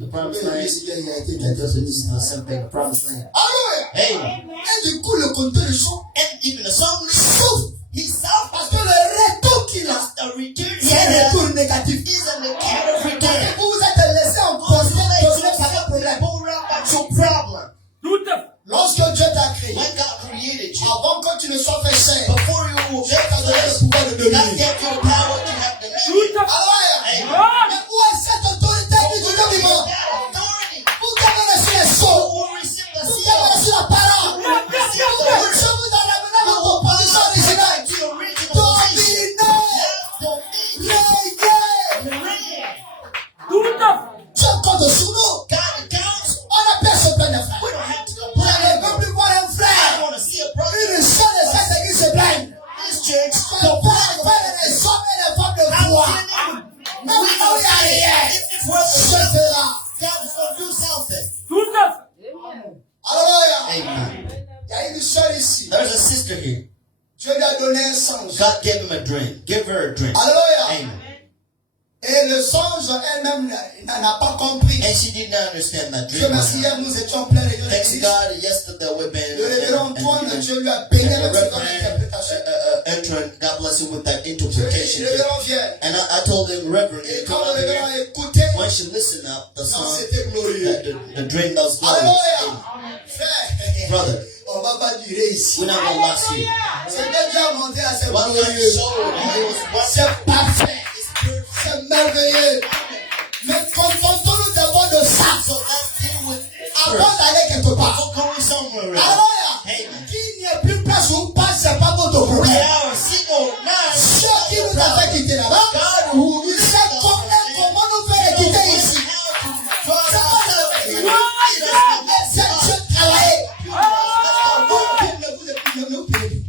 The promised land. Because it's the same thing, the promised land. Alléluia. Hey, Et du coup, le compteur de chant and even the song souffre. he sought Parce que le retour qu'il a, a return. c'est un retour négatif. Is an account of return. Vous vous êtes laissé en Because considérer you par let le yourself problème. go around by your problem. Tout à fait. Lorsque Dieu t'a créé, When God created you, avant que tu ne sois fait chair, before you were Dieu t'a donné le flesh, pouvoir de God dominer. gave you the power to have dominion. Tout à fait. Alléluia. Amen. Mais où est cette autorité du Dieu vivant? That authority. Vous qui avez reçu les sceaux, Who will receive the vous qui avez seal? reçu la parole, Who will receive the word? je vous en amène à votre position originale. To your original position. Dominer, Dominion. régner. Reign. Tout à fait. Dieu compte sur nous. God counts. On a peur se plaindre, frère. We don't have to Vous n'allez complain. même plus voir un I frère. want to see a brother Une seule de cette église se plaigne. in this church Son père fait les hommes et les femmes de foi. Mais oui, il y a rien. If it's worth Je it, ferai. God is going to do something. Tout à fait. Alléluia. Amen. Il y a une sœur ici. There's a sister here. Dieu lui a donné un songe. God gave him a dream. Give her a dream. Alléluia. Amen. Et le songe elle-même n'a pas compris. And she did not understand that Dieu dream. merci, hier nous étions en pleine réunion Thanks d'église. God, yesterday we've been Le révérend Antoine, Dieu lui a béni avec cette interprétation. interpreter, and God bless him with that interpretation. Le révérend vient. And I told him, Reverend, Et come quand le up here. révérend a écouté, Once you listen up, the non, song, c'était glorieux. the dream that was glorious. Alléluia. Frère, Brother, on va pas durer ici. we're not going to last you. C'est déjà monté à ce What we glorieux. showed, it was C'est wonderful. parfait. C'est merveilleux. Mais contentons-nous d'abord de ça. So let's deal with Avant d'aller quelque part. Don't go somewhere else. Alléluia. Amen. Qu'il n'y ait plus place où passe, c'est pas votre We problème. are single now. Ceux qui nous a fait quitter là-bas, God who il sait comment nous faire quitter ici. C'est Dieu travailler.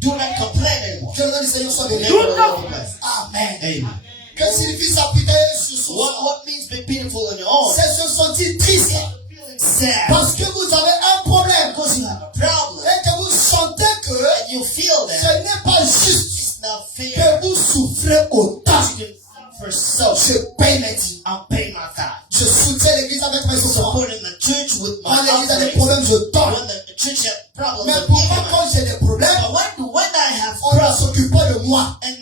Do not complain anymore. Que le nom du Seigneur soit béni. Amen. Amen. Que signifie s'appuyer sur son sort? What means be beautiful on your own? C'est se sentir triste. Feeling sad. Parce que vous avez un problème. Because you have a problem. Et que vous sentez que And you feel ce that n'est pas juste it's not fair. que vous souffrez autant. You can suffer so. Je paye mes dîmes. I'll pay my tithe. Je soutiens l'église avec mes offrandes. Supporting the church with my Quand l'église a des offerings. problèmes, je donne. When the church has problems, Mais I'm pourquoi giving. quand j'ai des problèmes, But when I have on ne problems s'occupe pas de moi. and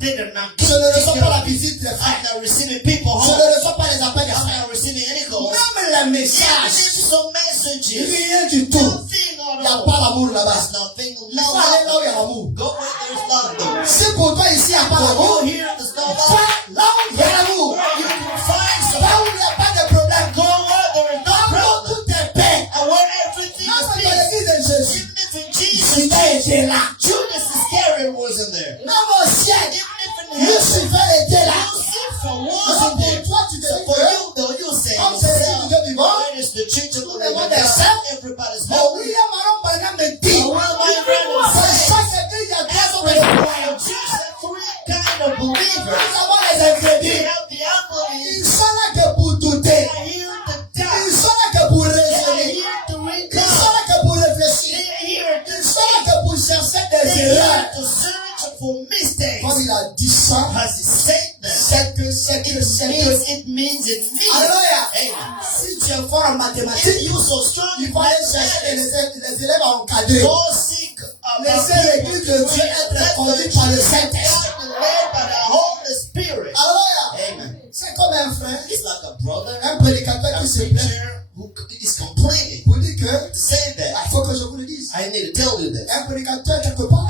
they are not Je ne reçois taking pas la care of me, visite des I'm frères. not receiving people Je home. ne reçois pas les appels des I'm frères. not receiving any calls. Même les Even messages. if some messages, Rien du tout. nothing Il on n'y a all. pas l'amour là-bas. There's nothing. Il faut aller là où il y a l'amour. Go where there's love. Though. Si pour toi ici il n'y a pas l'amour, Go here, there's no va love. là où il y a l'amour. You can find some. Là où il n'y a pas de problème. Go where there is no Là où problem. tout est paix. And where everything Même is dans peace. l'église de Jésus, Even if in Jesus' Judas name, était là. Judas Iscariot wasn't there. Même au ciel, Even if in heaven, Lucifer était là. Lucifer Donc wasn't there. pour toi, tu te So dis for que you, though, you say comme c'est l'église yourself, du Dieu vivant, where is the church of the tout le monde living est God? saint. Everybody's mais holy. William Aaron Branham me But dit, what am I trying to c'est say? chaque église, il y a trois Every sortes de church has three kind of Nous believers. avons les They ingrédients. have the unbelief. Ils sont là que pour douter. They are here to Ils doubt. sont là que pour They are raisonner. here to Ils sont recall. là que pour réfléchir. They are here to Ils sont là que pour chercher des They are erreurs. here to search for mistakes. Quand il a dit ça, Has he said that? c'est que. It means it means. Alléluia. Amen. Si tu es fort en If mathématiques, you so strong il in faut aller chercher mathematics, les élèves à encadrer. go seek Laissez l'église de Dieu être conduite par le Saint-Esprit. led by the Holy Spirit. Alléluia. Amen. C'est comme un frère, It's like a brother, un prédicateur a qui se plaît preacher who is complaining. pour dire que, To say that, il faut que je vous le dise, I need to tell you this. un prédicateur quelque part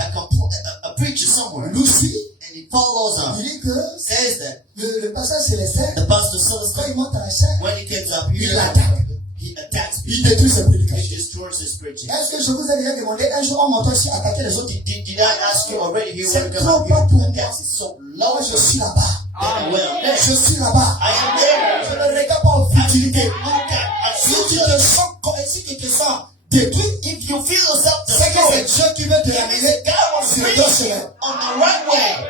A preacher somewhere, nous suit, and he follows il on, dit que says that le passage céleste, the pastor says quand that il monte à la chaîne, when he gets up here, il attaque, he attacks il people. détruit ses He prédications. destroys his preaching. Est-ce que je vous ai déjà demandé un jour en montant ici attaquer les autres? Did I ask you already here C'est when trop God bas pour moi. attacks is so Moi, low? je suis là-bas. Then well, there. Je suis là-bas. I am there. Je ne regarde pas aux I futilités. look at Si tu future. te sens, si tu te sens détruit, If you feel yourself c'est que c'est destroyed, Dieu qui veut te it means ramener that God wants to sur bring deux you chemins. on the right way.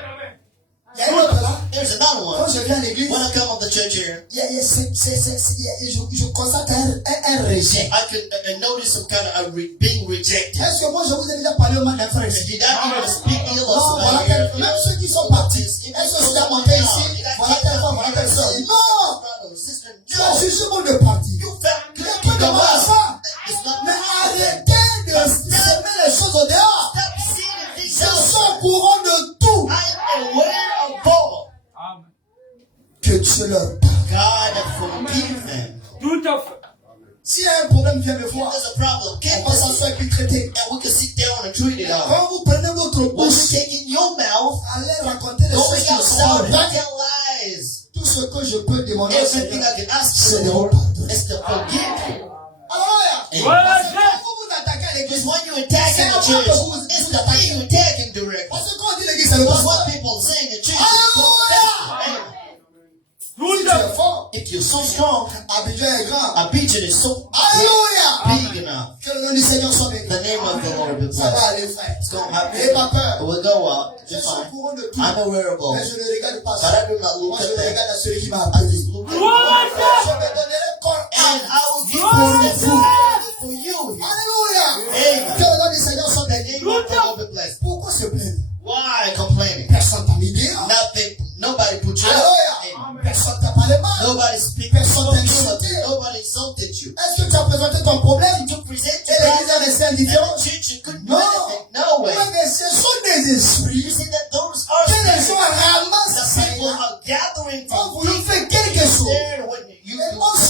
Il y a une autre là. There's another Quand one. je viens à l'église, When I come to the church here, je constate un rejet. I could notice some kind of being rejected. Est-ce que moi je vous ai déjà parlé au mal d'un frère ici? Did I even speak ill of Non, voilà somebody here? même ceux qui sont partis. Est-ce que je t'ai monté ici? Voilà telle fois, voilà telle soeur. Non! Brother or sister, Tu as no. jugé mon de parti. You felt Il good n'y a to pas de go mal à out. ça. It's not Mais arrêtez de semer les choses au dehors. Stop seeing things Je suis outside. au courant de tout. I am aware of all. Que Dieu leur parle. God forgive them. Tout à fait. S'il y a un problème, viens me If voir. there's a problem, On get va this s'asseoir et puis traiter. and we can sit down and treat it out. Quand vous prenez votre When you bouche, take in your mouth, allez raconter les choses going qui sont outside and vraies. tell lies. Tout ce que je peux demander au Everything Seigneur, I can ask c'est for de the Lord pardonner. is to forgive you. Alléluia. Amen. Voilà, Quand vous vous attaquez à Because l'église, when you attack in the church, it's the thing you attacking directly. parce que quand on dit l'église, c'est le Because what pasteur. people say in the church is Hallelujah. Tout Si tu à es fait. fort, if you're so strong, Abidjan est grand. Abidjan is so Alléluia. big enough. Que le nom du Seigneur soit béni. The name of the Lord be Ça va blessed. aller, frère. It's going to happen. N'ayez pas peur. We'll go out. Je It's suis au fine. courant de tout. I'm aware of all. Mais je ne regarde pas But ça. I do not Moi, look je at that. regarde à celui qui m'a I appelé. just look at Voilà. Je me donnerai corps and âme I will give pour you vous. the for you. Alléluia. Amen. Que le nom du Seigneur soit The béni. name of the Lord be blessed. Pourquoi se plaindre? Why complaining? Personne t'a mis bien. Nothing. Nobody put you Alléluia. up. Amen. Personne t'a parlé mal. Nobody speak. Personne t'a Nobody insulté. insulted you. Est-ce que tu as présenté ton problème? To present Et l'église a resté and indifférent? the church you couldn't do Non. anything. No way. Oui, mais ce sont des esprits You see that those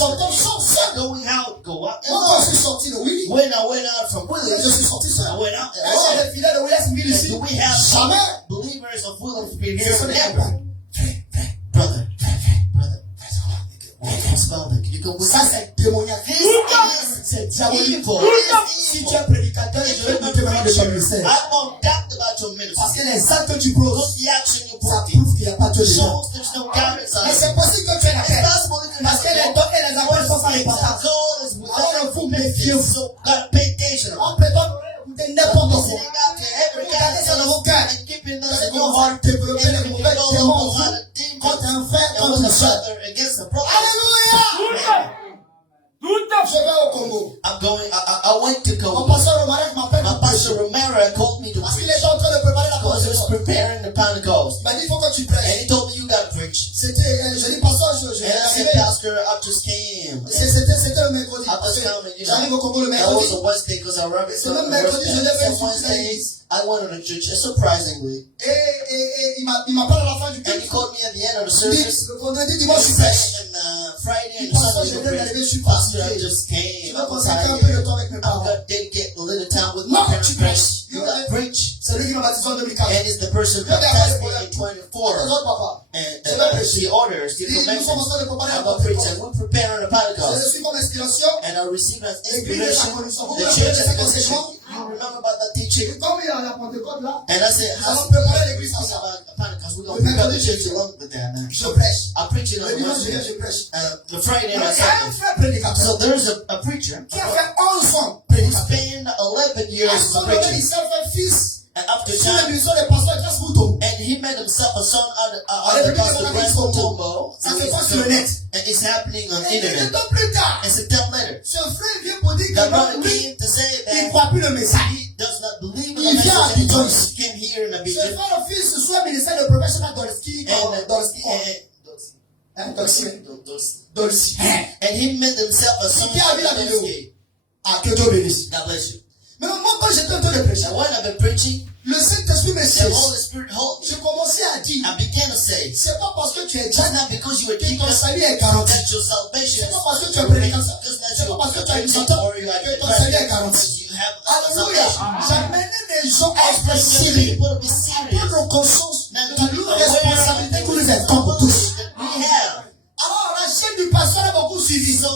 sortant sans ça. Going out, go out. Moi, quand je suis sorti de Willy, When I went out from Williams, je suis sorti seul. I went out Est-ce qu'il y a alone. des fidèles de Williams Smith And ici? do we have Jamais. believers of Williams Spirit Ce here? sont des Never. campagnes. Brother. What's about it? You can Ça, c'est démoniaque. C'est diabolique. Si tu es prédicateur, je vais douter maintenant de ton ministère. I won't doubt about your ministry. Parce que les actes que tu poses, Because the action you ça put in prouve qu'il n'y a pas de Dieu dedans. shows there's no doubt inside. Mais c'est possible que tu aies la It's paix. possible that you Parce que have les dons et les appels sont pas importants. Alors, vous méfiez-vous. So, gotta pay attention. On peut donc écouter n'importe quoi. Sitting out there every Regardez ça dans mon cœur. and keeping those Parce in qu'on your va heart. développer les And you mauvais go démons a lot of contre demons un frère, and contre with une a soeur. brother against a brother. Alléluia! Tout à Je fait. vais au Congo. I'm going, I went to Mon go. pasteur Romarek m'appelle My pour pastor prêcher. Romero called me to Parce qu'il preach. était en train de préparer la Because he was Pentecôte. preparing the Pentecost. Il m'a dit, il faut que tu And prêches. he told me, you gotta preach. C'était, je dis, pasteur, je And vais I said, arriver. Pastor, I just came. C'était le mercredi. I Parce was que coming, you j'arrive know. au Congo le That was mercredi. a Wednesday because I remember C'est même mercredi, je l'ai vu some Wednesdays. I went to the church, surprisingly. Et il m'appelle à la fin du And he culte. called me at the end of the Il dit, service. le vendredi, And dimanche, he je said, prêche. and Friday and Pasteur, Sunday je we viens prayed. d'arriver, je suis Pastor, I fatigué. just Je came. vais I'm consacrer un peu de tired. temps avec mes I'm parents. gonna dedicate a little time with Non, my parents. tu prêches. You gotta preach. C'est lui qui m'a baptisé en 2004. And it's the person who baptized me in 24. Regarde, papa. And the orders, the Il dit, nous sommes en commandments. train de préparer la I'm gonna preach Pentecôte. and we're preparing the Je Pentecost. reçu comme inspiration. And I received as L'église de la inspiration commission. Vous the vous church rappelez de cet commission. enseignement? You remember about that teaching? Et comme il y a la Pentecôte là, And I said, nous how allons préparer l'église speaking ensemble. about Pentecost, we're gonna prepare the church along with that. Now. Je prêche. I preach it on Le dimanche, je viens, Wednesday, je prêche. the Friday Il y and a un Sunday. frère prédicateur So there's a preacher qui a fait 11 ans who prédicateur. spent 11 years À as a son moment, il preacher. s'est fait fils And after sur time, l'émission des pasteurs Jazz Mouton. and he made himself a son out À of the l'église de pastor la Grant Congo. Tombo. Ça se passe sur le net. And it's happening on Et quelques internet. temps plus tard, And September later, ce frère vient pour dire the que brother non, lui, came to say il ne that croit plus le message. he does not believe in Il the vient à message anymore. Abidjan. He came here in Ce Abidjan. frère fils soit ministère de professionnel Dolski. Dolski. And he made himself a son Qui a vu la of vidéo? Dolski. Ah, que Dieu bénisse. God bless you. Mais moi, quand j'étais en train de prêcher, And when I've been preaching, le Saint-Esprit me the siège. Holy Spirit helped Je me. commençais à dire, I began to say, c'est pas parce que tu es just jeune not because you were que deacon, ton salut est garanti. that your salvation C'est pas parce que is tu es prédicateur. just not C'est pas your parce que tu as une preaching chanteur or you are que ton salut est that garanti. you have a Alléluia. salvation. J'amenais les gens à I être bring sérieux. people to be serious. Prendre conscience Now, de to la be lourde aware responsabilité of que nous the avons tous. responsibility that we have. Alors, la chaîne du pasteur a beaucoup suivi. So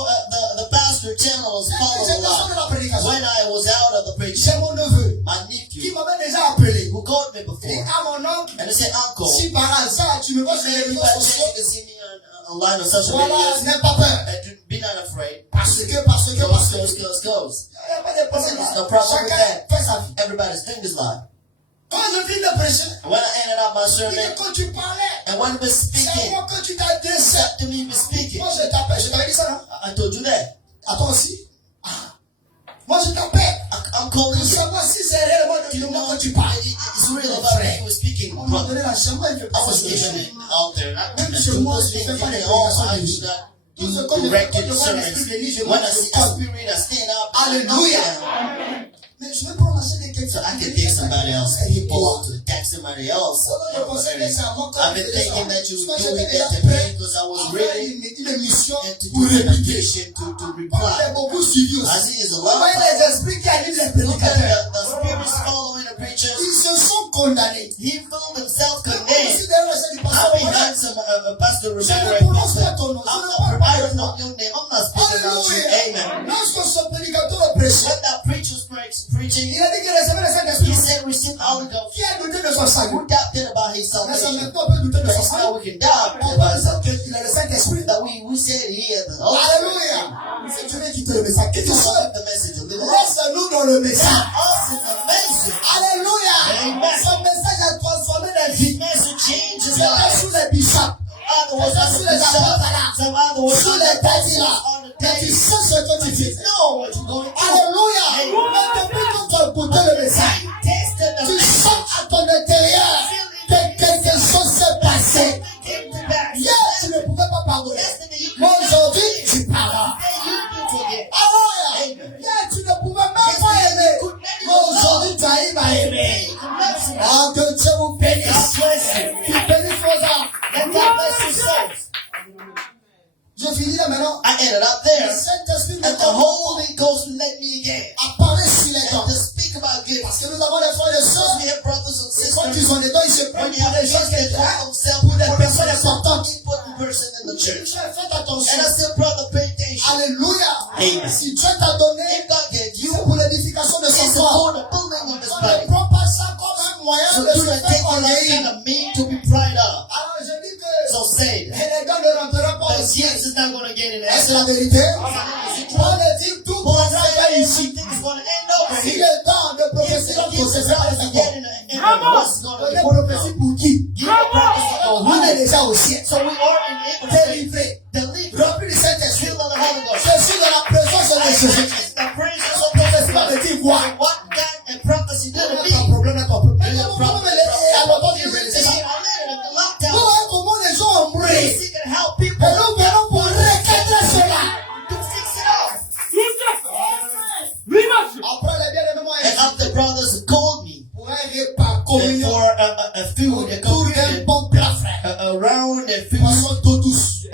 the pastor channels followed a J'étais sur de lot. la prédication. When I was out of the preaching, J'ai mon neveu my qui nephew m'avait déjà appelé. who called me Et before, à mon oncle, and he said, Uncle, si par hasard tu me vois sur les maybe réseaux by chance sociaux, you can see me online on social voilà, media. n'aie pas peur. Be not afraid. Parce que. Goes. Il n'y a pas de problème. There's no problem with Chacun that. fait sa vie. Everybody's doing this life. Quand je finis de prêcher, And when I ended up my il dit sermon, que quand tu parlais, and when we're c'est speaking, moi que tu t'as décès. except to me speaking, Moi je t'appelle, je t'avais dit ça, non? I told you that. À toi aussi? Ah. Moi je t'appelle I'm calling pour you. savoir si c'est réellement de You moi know, que tu parles. it's real about what you were speaking, On m'a brother. donné la chambre, il fait I pas was ce que je given fais. it out there. Not Même to chez moi, those je things fais pas in des my own prédications I de do Jésus. not Tout ce do que je fais, directed quand je vois l'esprit sermons. béni, je When I monte see le a corps. spirit, I stand up. Alléluia. Mais je vais prendre la chaîne de quelqu'un. So I can take somebody else Elle est to pour. attack somebody else. Je pensais que c'est avant que I've je been faisais thinking ça. that you Parce were que doing j'étais that to déjà prêt me because I was à faire ready une émission and to pour do an répliquer. invitation to On a reply. beaucoup suivi aussi. I see it's a On lot. voyait les esprits qui animent les Look at prédicateurs. the spirits following the preachers. Ils se sont condamnés. He filled himself Même condemned. aussi derrière la chaîne du pasteur I'm Romain, behind some Pastor je Romero ne and prononce pas Pastor. ton nom. Je ne I parle pas don't de know toi. your name. I'm not speaking about you. Alléluia. Amen. Lorsque ce prédicateur a prêché, When that preacher was preaching, il a dit qu'il recevait le he Saint-Esprit. said, receive Holy Ghost. Qui a douté de son salut? Who doubted about his Mais ça salvation? maintenant on peut douter de But son it's now salut. we can doubt On about peut his dire salvation. qu'il a le Saint-Esprit. That we said he had the Holy Spirit. Alléluia. Si tu veux quitter le message, quitte Just le let the message a little. laisse-nous dans le message. Us in the message. Alléluia. Amen. Son message a transformé les His vies. message changes C'était lives. sous les bishops. Other was on the bishop. Some other was Sous on les the têtes là. on the Mais tu day. sais ce que tu fais. Know what you're going through. Alléluia. Mais depuis que tu as écouté le message, Tasted the tu message. sens à ton intérieur que quelque chose s'est passé. Came to pass. Hier, tu ne pouvais pas pardonner. Yesterday you Mais couldn't aujourd'hui, forgive. tu pardonnes. Today you do forgive. Alléluia. Hier, tu ne pouvais même pas aimer. Mais aujourd'hui, tu arrives à aimer. You can love somebody. Ah, que Dieu vous bénisse. God bless you. Qu'il bénisse vos âmes. Let God bless your souls. Je finis là maintenant. I ended up out there, Le Saint-Esprit me and the Holy Ghost led me again. apparaît sur les dents. And to speak about gifts. Parce que nous avons des frères et des So sœurs, we have brothers and et quand sisters. ils ont des dents, ils se When prennent you pour have des gens kids qui that call sont themselves pour des for personnes an importantes. important person in the church. Faites And attention. I said, brother, pay attention. Alléluia. Amen. Si Dieu t'a donné, If God gave you, c'est pour l'édification de son it's corps. for the building of his On body. ne prend pas ça comme un moyen So de do se not faire take it as orgueillir. kind of mean to be proud of. Alors je dis que So say it. les gars ne rentreront pas au But ciel. yes is not going to get in Est-ce there. la vérité? Is it Paul true? dit tout Paul prendra said fin ici. everything is going to end over Si here. le temps de If prophétie the donc gift c'est is ça not les to enfants. get in the what's going On to est be prophétie pour qui? Give a prophecy for On est who? déjà au ciel. So we are enabled to Délivré. deliver. Rempli du Saint-Esprit. Filled of the Holy Ghost. Je suis dans la présence de Jésus. It's the presence of the Holy Laisse-moi te Ghost. dire quoi? What God and prophecy did to Ton me. problème est ton problème. You have Comment prophecy. les You redeem. I live in the Vous lockdown. voyez comment les gens ont We brûlé. seek and help Et people nous venons pour recadrer cela. to fix it up. Après les bien-aimés, moi, And after brothers called me pour un repas communion for a food, a autour d'un communion, bon plat frais. around the food, Poisson d'eau douce.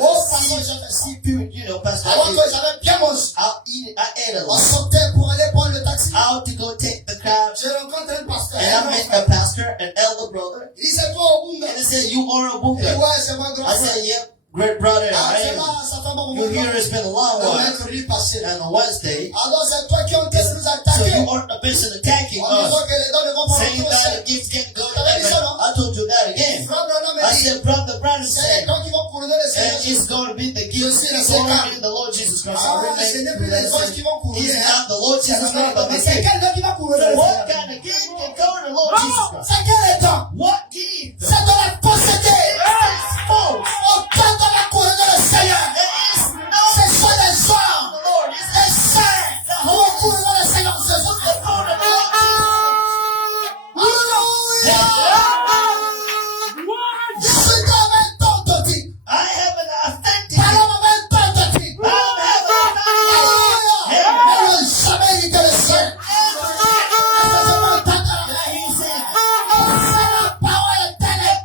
Oh, sea- pardon, j'avais si. seafood, you know, Pastor. Alors que j'avais bien mangé. I'll eat it. I ate a On lot. sortait pour aller prendre le taxi. Out to go take the crabs. J'ai rencontré un pasteur. And I met a pastor, an elder brother. Il dit, c'est toi au Bunga. And he said, you are a Il dit, bunga. ouais, c'est mon grand I frère. said, yep, great brother. Ah, I c'est am. là, ça fait un bon You moment. here it's been a long Le while. mercredi passé. And on Wednesday, Alors c'est toi qui ont été nous so attaquer. you are the person attacking En disant us, que les dons ne vont pas saying rentrer au that ciel. the gifts can't go to T'avais dit ça, heaven. non? I told you that again. Frère Branham I m'a dit, said, brother Brandon c'est les said, dons qui vont couronner le and Seigneur. it's going to be the gifts suis le that Seigneur. in the Lord Jesus Christ. Ah, I ce n'est remain plus les anges qui vont couronner. He's hein. not the Lord Jesus Christ, but the Mais c'est gift. quel don qui va couronner So le what Seigneur? kind of gift can go to the Lord Jesus Christ? C'est quel don? What gift? C'est de la posséder. Folks, Autant de la couronner le Seigneur. there is no Ce sont les gens, the Lord. It's les saints, qui vont couronner le Seigneur Jésus. the Lord of the Lord Alléluia. Je suis dans un don de vie. I have an authentic. Par la même don de vie. I don't have an Alléluia. Elle n'a jamais hérité le ciel. Est-ce que je peux entendre la He said, C'est la parole éternelle.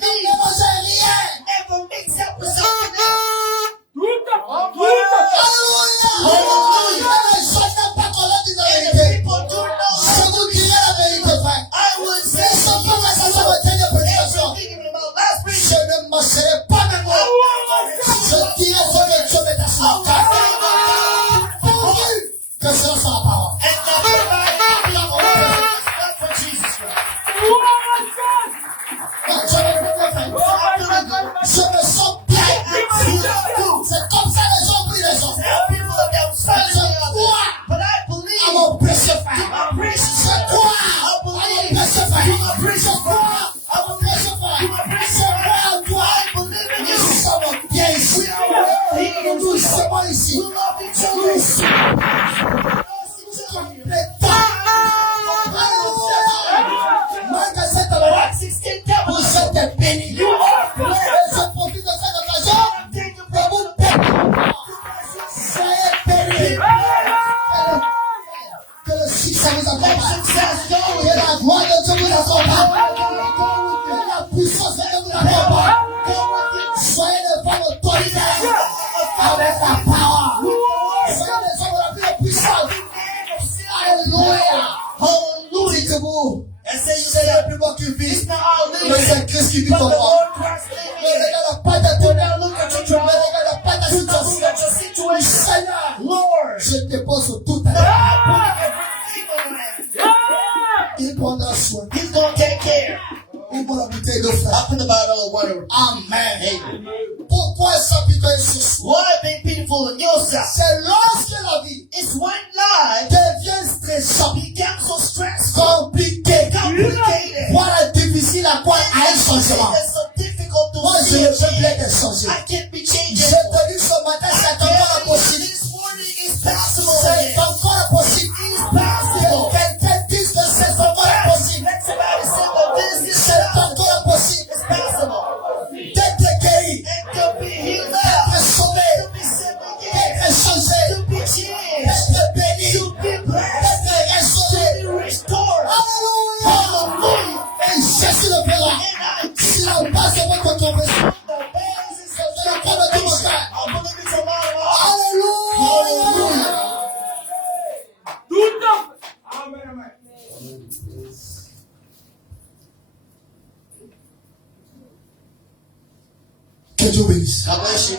Il ne mange rien. never mix up with something else. Alléluia. Les gens n'ont pas connaître la And the vérité. people do know. Je vous dirai la vérité vraie. I would Ce say ne sont pas mes sacerdotes de prédication. thinking about last week. Je ne marcherai pas de moi. Je dirai ce que Dieu me dit sur mon cœur. Pourvu que ce soit la parole. And the not for Jesus Christ. Je me sens bien. C'est comme ça les gens prient les gens. Now people are downstairs but I À believe mon précieux to frère. my precious Je friend. crois I à mon believe précieux to frère. my Je precious crois friend. à mon précieux frère. Je crois en toi. I believe in Nous you. sommes bien ici. Nous sommes ici. We love each other. Nous sommes Marc 7 Mark 16 tells vous us êtes bénis. you are Et blessed. je profite de cette occasion Take the pour vous bénir. Soyez bénis. Que le succès vous accompagne. success go Que la gloire de Dieu vous accompagne. Que la puissance de Dieu vous accompagne. Soyez des femmes autoritaires avec la parole. Soyez des hommes remplis de puissance. Alléluia. Hallelujah. Dites-vous, And say you c'est say le plus beau qui vit. it's not our Mais living, c'est Christ qui vit but en the moi. Lord Christ Ne living in. regarde pas ta Do douleur. not look at your Ne trouble. regarde pas ta Do not look situation. at your situation. Seigneur, Lord, je te pose tout à God l'heure. put everything on him. Il prendra soin. He's going to take care. Ouvre la bouteille de frère. I put the bottle of water. Amen. Amen. Pourquoi s'apitoyer sur soi? Why being pitiful in yourself? C'est lorsque la vie It's when life devient stressante, becomes so stressful, compliquée, complicated, voire difficile à quoi à un changement. it's so difficult to Moi, je see ne a peux plus change. être changé. I can't be Je changed. te dis ce matin, c'est encore possible. This morning is possible. C'est again. encore possible. possible. Quelqu'un dise que c'est encore possible. Let somebody say that this is C'est encore possible it's possible. d'être guéri, And to be Dieu vous bénisse. God bless you.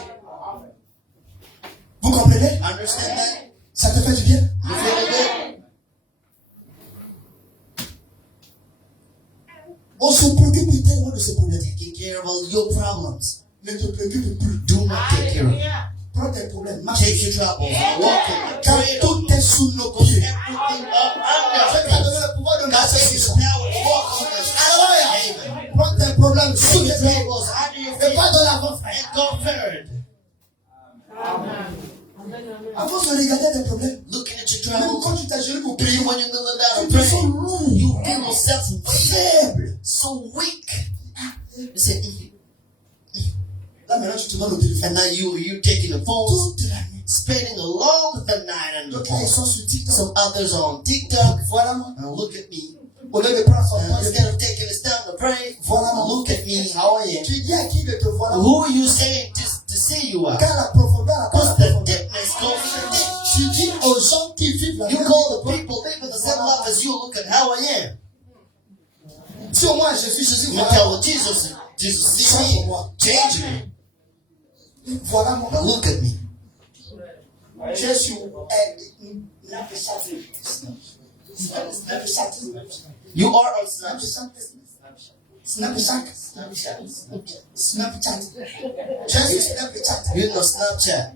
Vous comprenez? Understand that? Ça te fait du bien? You feel good? On se préoccupe tellement de ces problèmes. Taking care of all your problems. Ne te préoccupe plus. Do not take care of it. Prends tes problèmes. Marche. Take your troubles. Walk in it. Car Pray. tout est sous nos Put pieds. everything up Je under. t'ai donné le pouvoir de God marcher gave you sur the ça. power to walk on this. Alléluia. Amen. Prends tes problèmes sous Take les your pieds. troubles under your Et feet pas dans l'avant, frère. and go forward. Avant de regarder tes problèmes, Looking at your même troubles. quand tu t'agenouilles pour When prier, you kneel down tu and te sens pray, lourd, you feel yourself faible. so weak. You say, Là maintenant, tu te demandes au téléphone. and now you're taking the phone, Toute la nuit. spending a long night on the Donc là, ils phone. sont sur TikTok. Some others are on TikTok. Voilà moi. Now look at me. Au lieu de prendre son temps, Instead of taking this time to pray, voilà moi. look at me, how I am. Tu dis à qui de te voir là? Who are you saying to see you are? Car la profondeur, la What's the profondeur. deepness going to be? Tu dis aux gens qui vivent la You même call the vie. people living the same life as you, look at how I am. Si au moins Jésus, You voilà. tell Jesus, see me, change me. Voilà mon But look at me. Jésus You are on Snapchat. Snapchat. Jésus Snapchat. You know Snapchat.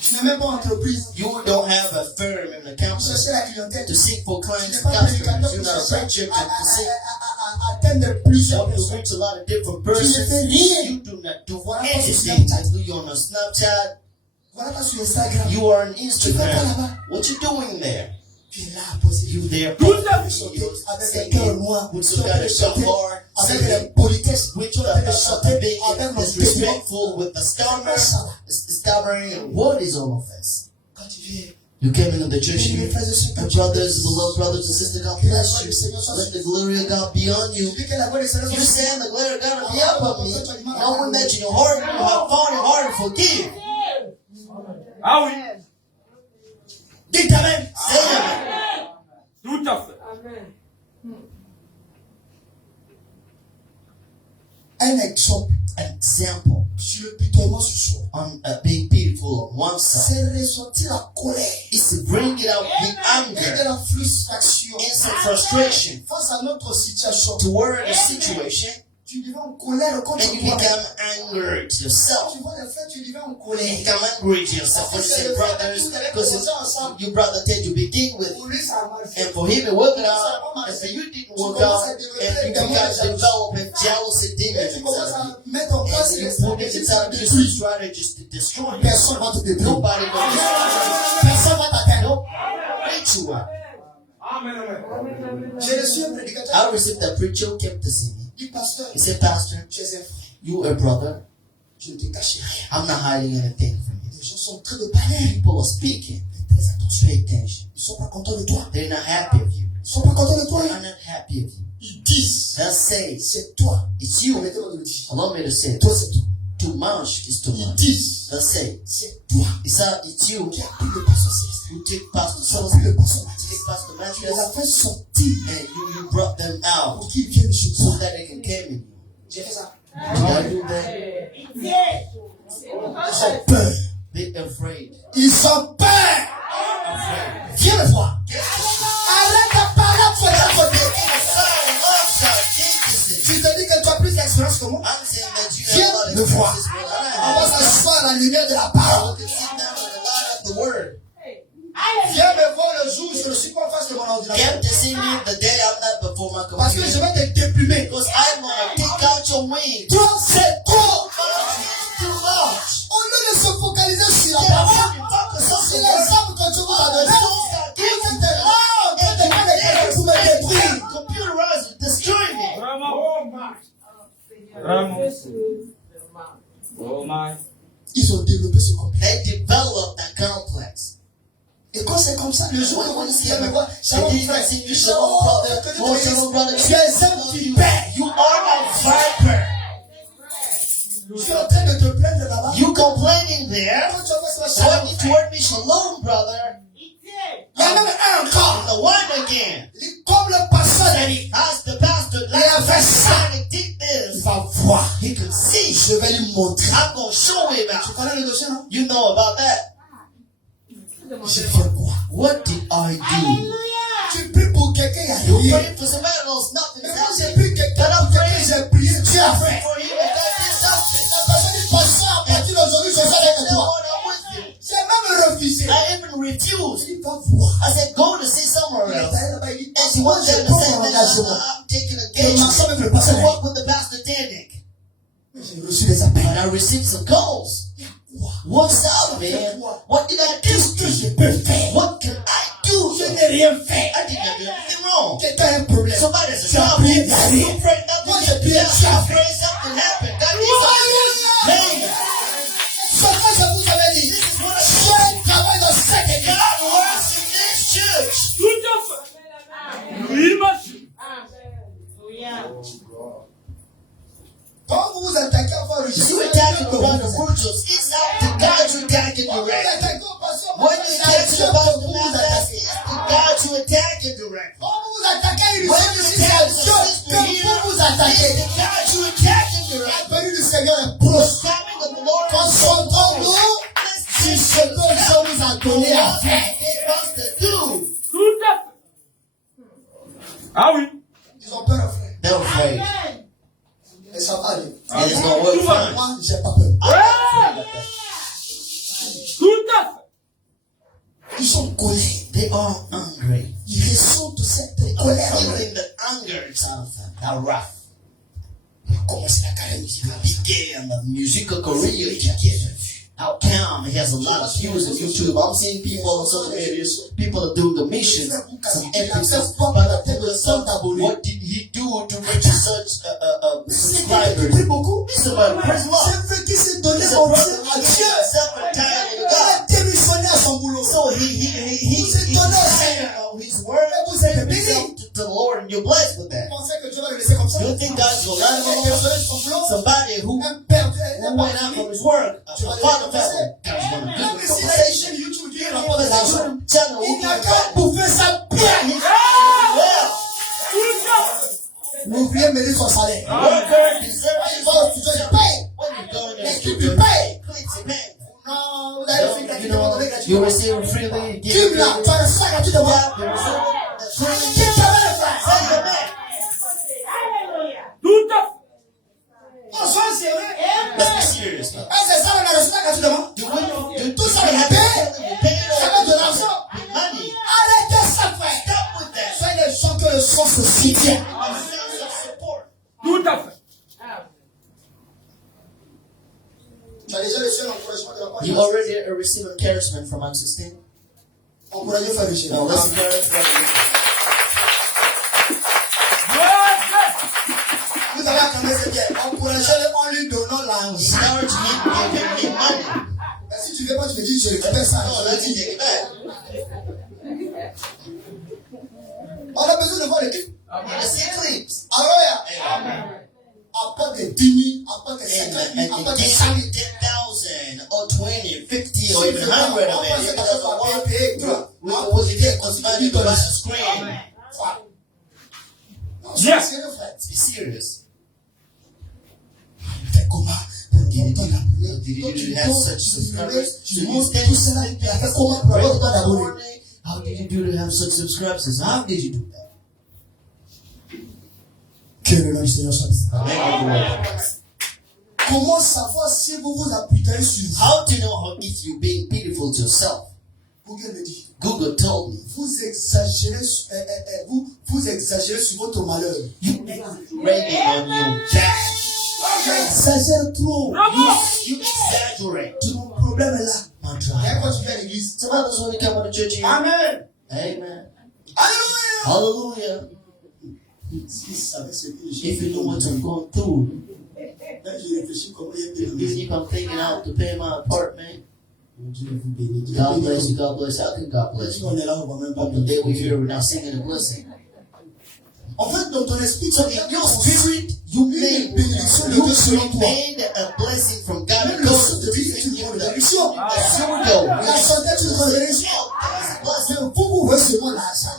Tu n'as même pas entreprise. You don't have a firm in the Tu council cherches la clientèle. to seek for Tu clients n'es and pas prédicateur customers. pour You're not a chercher preacher to seek à atteindre plusieurs to personnes. reach a lot of different Tu ne persons. fais rien. You do not do Voilà pas sur anything. Snapchat. You're on a Snapchat. Voilà pas sur Instagram. You are on Tu fais pas Instagram. là-bas. What you doing there? Tu es là posé. You there Tout à fait. Chanter avec un cœur noir. with Tu some es en train kind de of chanter shofar, avec singing, la politesse. with Tu es en train de being chanter avec mon définition. disrespectful, with the stammering, and what is all of this? Quand tu viens, You came into the church, mes you, frères et sœurs, my brothers, beloved brothers and sisters, God bless you. Let the glory of God be on you. tu dis que la voix des Seigneur You're saying the glory of God will be upon me, knowing that in your heart you have found it hard to forgive. Ah oui. Dites Amen. Say amen. Tout à fait. Un exemple Example sur le pitoiement sur soi. on being pitiful on one side C'est ressortir la colère is to bring it out the et de anger, la frustration instant frustration face à notre situation. toward a situation, Tu deviens en colère contre and you toi. become angry to yourself. Tu vois les frères, tu deviens en You colère. become angry to yourself when you say brothers, because your brother Ted you begin with, Pour lui, ça a mal fait. and for him it worked out, and for you it didn't work out, and you began developing jealousy Et demons tu commences inside of you. à mettre en place And les you put it stratégies inside pour of te you détruire. strategies to destroy you. Personne va te détruire. Nobody will destroy Personne va t'atteindre. you. Preach you up. Amen, amen. J'ai reçu un prédicateur I received that preacher who came to see me. qui dit, pasteur, He said, Pastor, tu es un frère. you a brother. Je ne te cache rien. I'm not hiding anything from you. Les gens sont en train de parler. People are speaking. Fais très attention. Pay attention. Ils sont pas contents de toi. They're not happy of you. Ils sont pas contents de toi. They're not happy of you. Ils disent, They'll say, c'est toi. it's you. Permettez-moi de le dire. Allow me to say, Toi, c'est toi. too much is too Ils much. disent, They'll say, c'est toi. it's you. Qui a pris le pasteur Célestin. You take Pastor Tu as Solomon, pris le pasteur you Matthias. take Pastor Tu les as Matthews, fait sortir and you brought them out pour qu'ils viennent chez so toi. that they can come in. J'ai fait ça. Did I do that? Ils ont peur. They're afraid. Ils ont peur. Afraid. Viens me voir. Get Arrête de parler à côté. Tu te dis que tu as plus d'expérience que moi. I'm saying that you Viens have a lot me of voir. experiences with On va I s'asseoir à la lumière de la parole. can sit down with a lot of the word. Viens me voir le jour où je ne suis pas en face de mon ordinateur. Come to see me the day I'm not before my Parce que je computer. vais te déplumer. Because I'm gonna take out your wings. Toi, c'est toi. Too much. Au lieu de se focaliser sur la Yeah, parole, when you focus on sur the les word, armes que Dieu vous a données, vous êtes là, en train de faire les choses pour me détruire. computerize it, destroy me. Vraiment. Vraiment. Oh my. Ils ont développé ce complexe. They develop that complex. Et quand c'est comme ça, le jour où vous viens me voir, And Shalom then frère, I see you, Shalom Shalom brother, que Dieu oh te Shalom bénisse. brother, Tu es un petit père. you are a viper. Tu es en train de te plaindre là-bas. You complaining there, Quand tu vas faire Shalom talking frère, toward me, Shalom brother, il y a même un encore. the one again. Comme le pasteur a dit, As the pastor, Il a fait ça. like did il this, va voir. he could see. Je vais lui montrer. I'm going to show him Tu out. connais le dossier, non? You know about that. J'ai fait quoi? What did I do? Tu pries pour quelqu'un, il y a You rien. prayed for somebody else, nothing Mais is moi, j'ai happening. pris quelqu'un But I'm pour quelqu'un, praying j'ai prié, Dieu a fait. for him and God did something. La personne dit, pasteur, à partir d'aujourd'hui, je serai avec You know toi. what? I'm with you. J'ai même refusé. I even refused. Il va voir. I said, go to see somewhere Il est else. allé là-bas, il dit, And she moi, went je there to prends say, mon man, engagement. I'm taking a Le gauge marchand avec le to pasteur. work with the pastor Danik. J'ai reçu des appels. And I received some calls. What's up, man? What did I Qu'est-ce do? que je peux faire? What can I do? Je n'ai rien fait. I didn't do anything wrong. Quelqu'un a un problème. Somebody has a Tu as problem. prié, il y a rien. You prayed, nothing Moi, j'ai happened. prié, tu as You fait. prayed, something happened. God did something. Hey, Ce que je vous avais dit, this is what I Dieu travaille dans cette église. God works in this church. Tout à fait. Oui, monsieur. Quand vous vous attaquez à voir le You attacking the one of virtues. It's not the God you attacking Quand vous direct. attaquez au pasteur, When you attacking Dieu about que the vous vous Nazareth, attaquez. it's the God you attacking direct. Quand vous vous attaquez à une When seule you ici, c'est attack Dieu the sister que here, vous vous it's attaquez. the God you attacking La direct. venue du Seigneur est The proche. coming of the Lord is so Concentrons-nous close. sur ce que Dieu vous a donné à faire. It wants to do. Tout à fait. Ah oui. Ils ont peur, frère. They're afraid. Et ça va aller. And it's going to work fine. Moi, j'ai pas peur. Tout à fait. Ils sont colères. They are hungry. Ils ressentent cette colère. Feeling the anger out of them. That wrath. Commencez la carrière musicale. Began the musical career he began. How come he has a lot of views on YouTube? I'm seeing people on social media, people are doing the missions, some episodes, but what did he do to reach such subscribers? Prie beaucoup. It's about praise Lord. C'est vrai qu'il s'est donné He's a son brother vie who à gives Dieu. himself entirely to Il a God. démissionné à son boulot. So he's saying his word, giving himself to the Lord, and you're blessed with that. Vous pensez que Dieu va le laisser comme ça? You think God's going to let him alone? Somebody who Un père, went out from his work, a father family, God's going to give him compensation. YouTube, Dieu You know, there's a certain channel who il n'y a can qu'à bouffer sa pierre. well. Tout à fait. L'ouvrier mérite son salaire. Worker deserves his Oh, tu dois payer. when you go in there, L'équipe you lui paye. pay. Non, vous avez fait You gratuitement, know, donné you gratuitement. receive it freely, give Tu it l'as, tu freely. as ça gratuitement. Yeah, you receive it freely. Qui t'amène, frère? Say amen. Tout à fait. On soit sérieux. Let's be serious now. Ah, c'est ça, on a reçu ça gratuitement. Tout ça, we have to pay it Ça all va de l'argent. with money. Arrêtez ça, frère. Stop with that. Soyez les gens que le sang se soutient. A sense of support. Tout à fait. Tu as déjà reçu un encouragement de la part de You Dieu. already received encouragement from Act 16. Encouragez Frère Michel. Now let's encourage Brother. Vous allez attendre, c'est bien. Encouragez-le en lui donnant l'argent. Encourage him, give him money. Mais si tu ne veux pas, tu me dis, je récupère ça. No, Je let's le dis. take it back. On a besoin de voir l'équipe. Let's see clips. Alléluia. Apporte des 10 000, apporte des 50 And 000, apporte des give 100 000. him 10,000 or 20, 50 or even 100 of it. If it doesn't work, we'll get somebody to buy a screen. Yes. Let's be serious. Fais comment pour Did monter la you have such subscribers? Tu montes tout cela, tu as fait comment pour avoir autant d'abonnés? How did you do to have such subscribers? How did you do that? Que le nom du Seigneur soit béni. Amen. Comment savoir si vous vous appuierez sur vous? How do you know if you're being pitiful to yourself? Google me dit, Google told me. vous exagérez, vous exagérez sur votre malheur. You rating on your bad. Tu exagères trop. You exaggerate. Ton problème est là. I'm Et trying. quand tu viens à l'église, Sometimes when you come to church here, Amen. amen. Alléluia. Hallelujah. Si savait ce que If you know what j'ai I'm going through, Là, j'ai réfléchi comment il y a des even raisons. if I'm thinking out to pay my apartment, Mon Dieu vous bénisse. God bless you, God bless you. How can God bless Si you? on est là, on va même pas The day we're here, we're not singing a blessing. En fait, dans ton esprit, So in your spirit, you une bénédiction de Dieu selon toi. made a blessing from God Même le because sang of de the Christ est une reason you were bénédiction. the La santé est une bénédiction. Mais vous voyez seulement l'argent.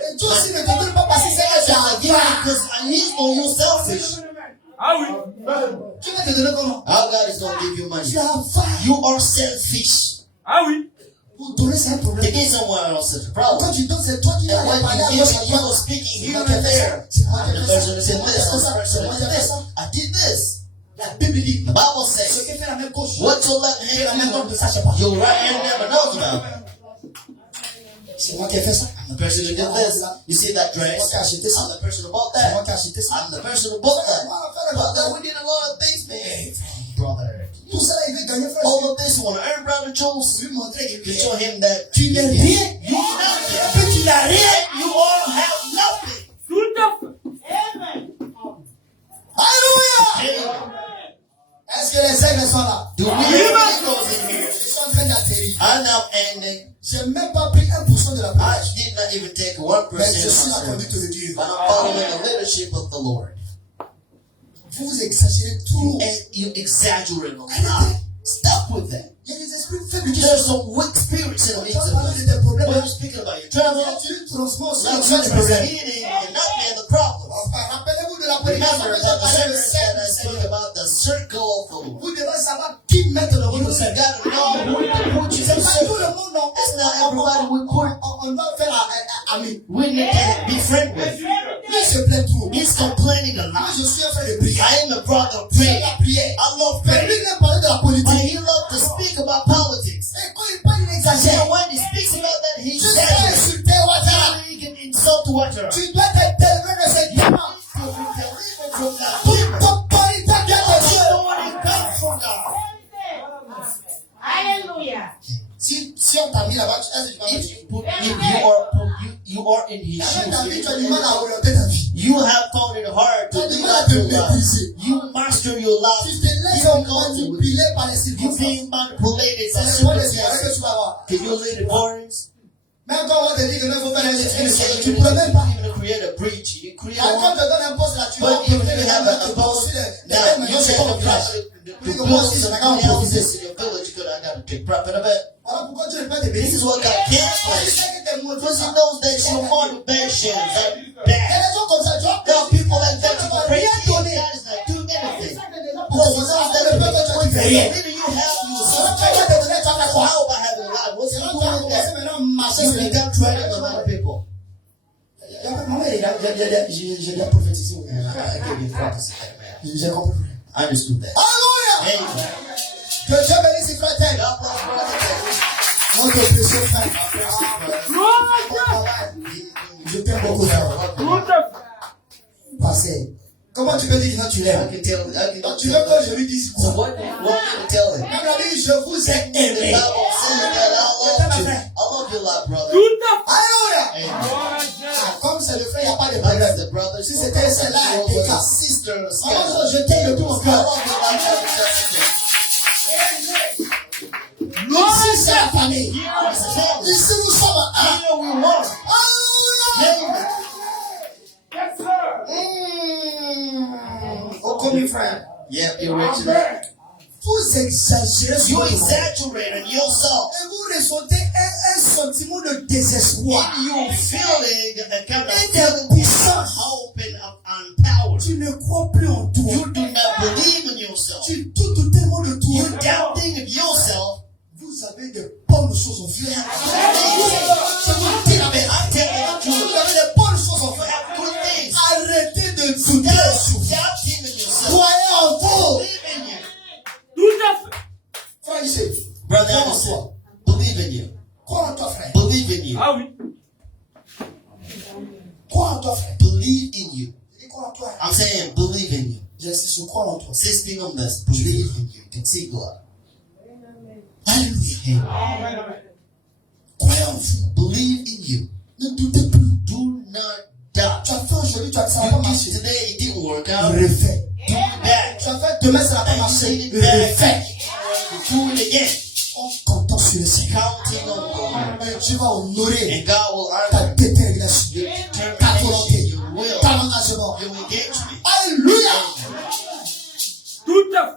Et Dieu aussi ne te donne pas parce que c'est un Because he's on you selfish. Ah oui. Qui va te donner comment? How God is going to give you money? Tu as faim. You are selfish. Ah oui. Pour donner, c'est un To problème. give someone else is a Quand problem. tu donnes, c'est toi qui vas And when aller parler à you gauche, give à it, you droite. are speaking C'est here moi and qui ai fait there. ça. C'est moi qui ai The fait ça. person C'est said moi qui ai this, fait the ça. person C'est moi qui ai said fait this. ça. I did this. La Bible dit, The Bible ce says, qui fait la même gauche, what your left et la hand main droite ne do, sache pas. your right hand never knows about. C'est moi qui ai fait ça. I'm the person who did this. You see that C'est moi dress? qui ai acheté ça. I'm the person who bought C'est moi that. qui ai acheté ça. I'm the person who bought that. Voilà, Brother, we did a lot of things, man. Brother. Tout ça, il veut gagner, frère. All of this, you want to earn, brother Jules? Lui montrer You qu'il show him that tu n'es rien. you nothing. Que tu n'as rien. You all have nothing. Tout à fait. Alléluia. Est-ce que les aigles sont là? Do we have eagles in here? Ils sont en train d'atterrir. I'm now ending. J'ai même pas pris 1% de la I prière. did not even take 1% Mais je suis la of my conduite service. de Dieu. But I'm following the leadership of the Lord. Vous exagérez trop. And you exaggerate a lot. Stop with that. Il y a des esprits faibles qui There's sont. some weak spirits in the Quand midst on of parle us. de tes problèmes, When you're speaking about your quand trouble, tu transformes not sur des problèmes. healing and not being the problem. Rappelez-vous de la prédication Remember que that j'ai the parlé de sermon that I cercle. speak about the circle of the Lord. Vous devez savoir qui mettre dans You votre cercle. gotta know who to put you in C'est the pas tout circle. le monde, non. It's not everybody we put. On doit faire ami. We need to be friends with. Lui se plaît trop. He's complaining a Moi, lot. je suis un frère de prière. I am a brother of J'aime prayer. la prière. I love Mais prayer. lui, il aime parler de la But politique. he loves to speak about politics. Et quand il parle, il exagère. And when he speaks about that, he Tu dois exaggerates. insulter Ouattara. He can insult Ouattara. Tu dois te délever de cette You demande. need to be delivered from that Toute demon. ton autorité vient de You Dieu. know what it comes from God. Alléluia. Si on t'a mis là-bas, est-ce que tu vas me dire? If you are in his Avec ta vie, tu as du shoes, mal à orienter ta vie. you have found it hard Tu to as du do mal à that te to God. maîtriser. You master your life. Tu te laisses manipuler par les You circonstances. being manipulated by C'est les bonnes expériences que circumstances. tu vas avoir. Can you lead the warnings? Même quand on te dit que non, il faut faire You des say études, you tu ne peux même pas. even create a breach. You create Quand on one. te donne un poste là, tu vas But if emprunter you les have gens a qui boss, construisent now les you maisons say sur the ton village. to build something else in your village, you I gotta take profit of it. Voilà pourquoi Dieu ne fait des This bêtises. is what God Tu can't sais play. que tes mots Because He ça. knows that your motivations are Il y a bad. des gens comme ça, tu vois. There are people like that Tu who vas pray rien to you, donner. God is not doing anything. Pour Because He commencer knows à that faire le peuple, toi, tu fais the rien. little you have, you will Alors, suffer. quand il va te donner, tu vas faire So quoi? how about having a lot? What's C'est He là que doing tu vas with commencer that? maintenant à marcher You sur les become trading with other people. J'ai bien prophétisé. I gave you prophecy there, man. J'ai compris. I understood that. Alléluia! Amen. Que Dieu bénisse ses frères tels. God bless brother. Notre précieux frère. Gloire Je t'aime beaucoup, frère. Tout à fait. Parce que, comment tu peux dire que non, tu I l'aimes? can tell. I can Donc, tu veux que je tell. lui dise So quoi? what do you want me to tell him? Même la Bible, je vous ai The aimé. Bible says that I love you. I love you a lot, brother. Tout à fait. Alléluia! Amen. Gloire à Dieu. Ah, comme c'est le frère, il n'y a pas de Like problème. the brothers, Si c'était celle-là, elle was décale. a sister, a Comment sister. je t'aime de tout mon I cœur? love you like that. Ici, c'est la famille. It's a family. Ici, nous sommes un. Here we want. Alléluia! Amen. Yes, sir. Oh, comme mes frères. Yeah, you're rich. Vous exagérez sur You le monde. exaggerate on yourself. Et vous ressentez un sentiment de désespoir. And you feeling a kind of Et feeling d'impuissance. of hope and power. Tu ne crois plus en toi. You do not believe in yourself. Tu doutes tellement de toi. You're doubting of yourself. Vous avez de bonnes choses en fait. Je vous dis la vérité. I'm telling you, Vous avez de bonnes choses en you fait. have good things. Arrêtez de douter sur vous. Doubting in yourself. Croyez en vous. Believe in you. Tout à fait. Frère, ici. Brother Crois en Anderson, toi. believe in you. Crois en toi, frère. Believe in you. Ah oui. Crois en toi, frère. Believe in you. Je dis crois en toi. I'm saying believe in you. J'insiste, je crois en toi. Insisting on this. Believe in you. You can see God. Alléluia. Amen. Croyez en vous. Believe in you. Ne doutez plus. Do not doubt. Tu as fait aujourd'hui, tu as dit ça va You pas did marcher. today, it didn't work out. Refais. Do it back. Tu as fait demain, ça va pas And you marcher. did it back. Refais. Do it again. En comptant sur le Seigneur. Counting on God. Et tu vas honorer And God will ta honor détermination, your ta determination, volonté, your will, ton engagement. your engagement. Alléluia. Tout à fait.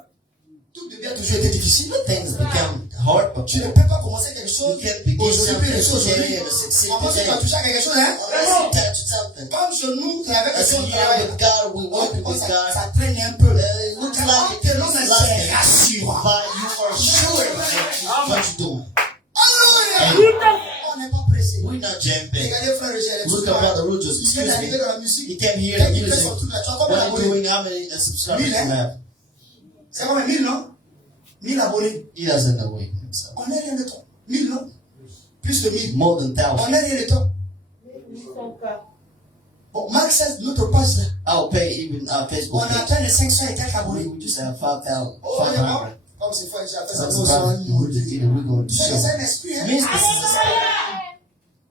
Tout devient toujours été difficile. Things become hard, but Tu ne you peux pas commencer quelque chose can't begin aujourd'hui puis something réussir aujourd'hui. today and succeed On pense que tu vas today. toucher à quelque chose, hein? Unless you touch something. Comme je nous, avec As a le year travail, with God, we work with this guy. ça traîne un peu. It looks like Que it's l'on est lusting, rassurant. but you are sure of what you're doing. Alléluia. On n'est pas pressé. We're not jumping. Regardez frère Roger. Look at Brother Rogers. Il vient Excuse d'arriver me. dans la musique. He came here Dès to qu'il fait music. son truc là, tu vois What combien are you d'abonnés? doing? How many subscribers Mille, do you hein? have? C'est combien 1000, non? 1000 abonnés. He doesn't know it himself. On est rien de temps. 1000, non? Plus de 1000. More than 1,000. On est rien de temps. Bon, Marc 16, notre page là. I'll pay even our On Facebook a page. atteint les 500 et quelques abonnés. We just have 5,000. Oh, on est mort. 500. Comme c'est fort, j'ai fait ça. That's Nous about sommes what we're going to show. C'est un esprit, hein? Means this is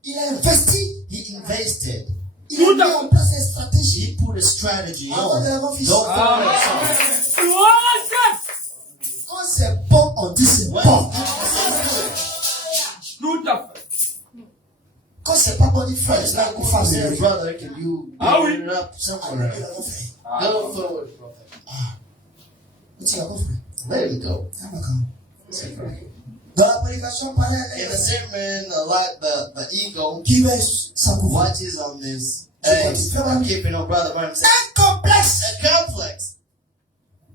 Il a investi. he invested. Il a mis en place une stratégie. He put a strategy Avant de on. l'avoir fait. Don't follow it. Quand c'est bon, on dit c'est When bon. Tout à fait. Quand c'est pas bon, on dit frère, it's c'est là not qu'on good fasse to say, le brother, can you Ah oui. bring it up somewhere? Go forward, brother. Tu vas pas, frère. There we go. Ah, d'accord. Dans la prédication, pareil, In the sermon, like the ego qui va s'accouvrir. watches on this. Hey, I'm keeping on Brother Branham saying, Un complexe, a complex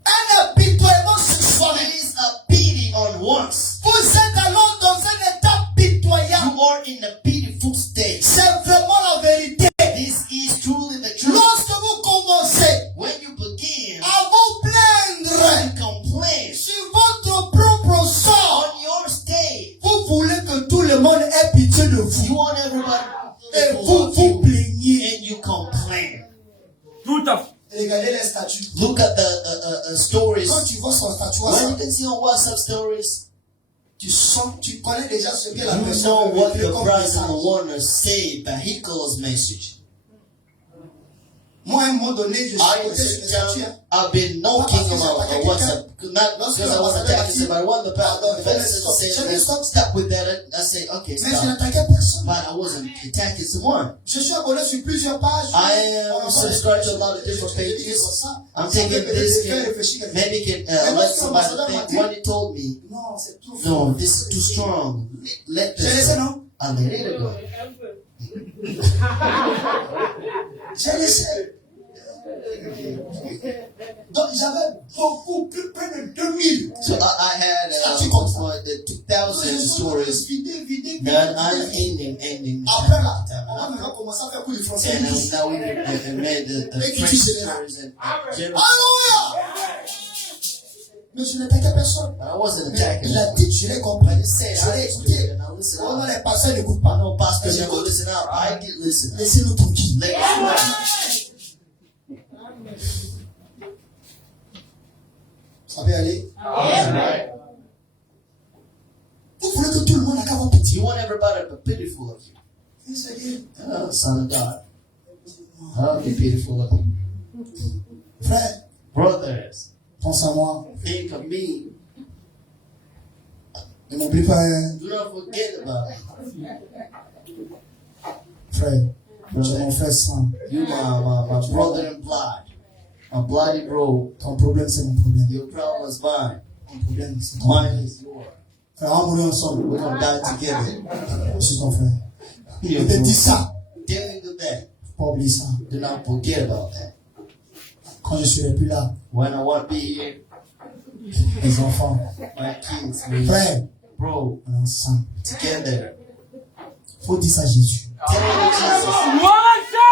un apitoiement sexuel. is a pity on wants. Vous êtes alors dans un état pitoyable. You are in a pitiful state. C'est vraiment la vérité. This is truly the truth. Lorsque vous commencez When you begin à vous plaindre to complain sur votre propre sort, on your state, vous voulez que tout le monde ait pitié de you vous. want everybody Et to vous love vous you, plaignez. and you complain. Tout à fait. Regardez les statuts. Look at the stories. Quand tu vois son statut, When you can see on WhatsApp stories, tu sens, tu connais déjà ce que la you personne know veut what véhiculer the comme president message. want to say, but he calls message. Moi, à un moment donné, je suis I côté sur les statuts. Hein. I've been knocking on WhatsApp, not because I want to attack him, but I want the pastor to stop with that. I say, okay, Mais je stop. n'attaquais personne. But I wasn't attacking someone. Je suis abonné sur plusieurs pages. I am subscribed to a lot of different pages. I'm taking this, maybe can let somebody think what he told me. Non, c'est tout. No, this is too strong. Let J'ai laissé, this. non? I let it go. J'ai laissé. Donc, j'avais beaucoup, près de 2000. So I had the 2,000 stories Vidé. that I'm ending. Après là, on a maintenant commencé à faire cours de français. And now we made the French stories and German. Alléluia! Mais je n'attaquais personne. But I wasn't attacking Il a them. dit, je l'ai compris. I just said, Je I l'ai listened to écouté. it and I listened On out. les pasteurs n'écoutent I pas. know pastor never listen out. I did listen out. Laissez-nous tranquilles. Let us Ça va aller. right. Vous voulez que tout le monde ait avoir pitié. You want everybody to be pitiful of you. Eh, Seigneur. Oh, Son of God. I'll be pitiful of you. Frère, Brothers, pense à moi. think of me. Ne m'oublie pas, hein. Do not forget about me. Frère. Tu es mon frère sang. You my brother in blood. My bloody bro. Ton problème, c'est mon problème. Your problem is mine. Ton problème, c'est ton Mine problème. is yours. Frère, on va mourir ensemble. We're gonna die together. Je suis ton frère. You Je te dis ça. Tell you that. Faut pas oublier ça. Do not forget about that. Quand je serai plus là, When I won't be here, les enfants. my kids, me, Frère, bro, on est ensemble. together. Faut dire ça à Jésus. Tell me Jesus.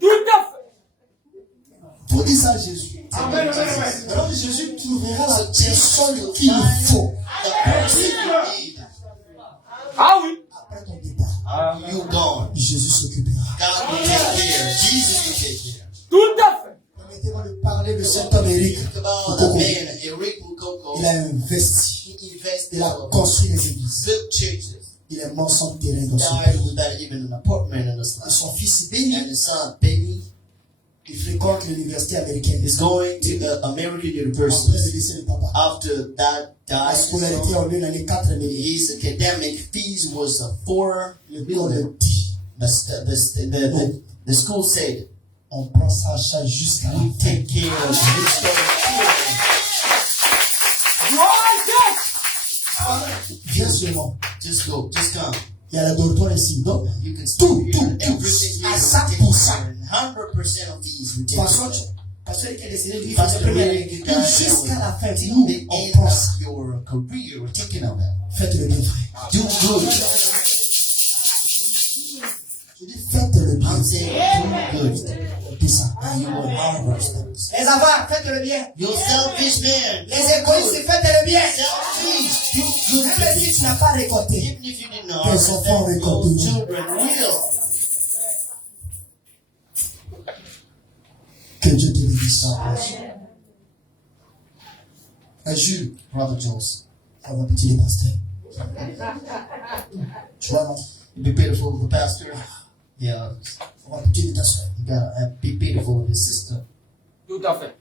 Tout à fait. Faut dire ça à Jésus. Amen. Alors Jésus trouvera la So Jesus personne will qu'il find faut the person you need. Ah oui. après ton départ. You gone. Jésus s'occupera. God will take care. Jesus will take care. Tout à fait. Permettez-moi de parler de cet homme Eric. Think about the man, Eric Mukoko. Il a investi. He invested Il a all of construit les églises. good churches. Il est mort sans terrain dans son Died pays. without even an apartment in his Et life. son fils And béni, his son, baby, il fréquente l'université américaine. is going to the American Après University. le décès du papa. After that La died, scolarité en lieu année 4 millions. his academic fees was $4 Le million. le dit. The school said, On prend ça à charge jusqu'à la fin. take care of his children. Gloire à Dieu. Viens seulement. Just go, just come. Il y a le dortoir ici. Donc, You can tout, see tout, everything tout. À here. 100%. 100% of these De toute façon, ridiculous. parce que qui a décidé de Parce faire que première really good guys jusqu'à la fin, till nous, the on end pense. of your career, we're thinking of that. Faites le bien, frère. Do good. Je dis, faites le bien. I'm saying do good. Dis ça. And you will harvest them. Les avares, faites le bien. You're selfish man. Les égoïstes, faites le bien. Selfish. Do good. Même si tu n'as pas récolté. Even if you didn't Tes harvest enfants them, récoltent. your children will. Que Dieu te bénisse. Jules, Brother Jules, On va petit les pasteurs. Tu vois, non? be pitiful with the pastor. Yeah, On va petit les ta soeur. you gotta be pitiful with his sister. Tout à fait.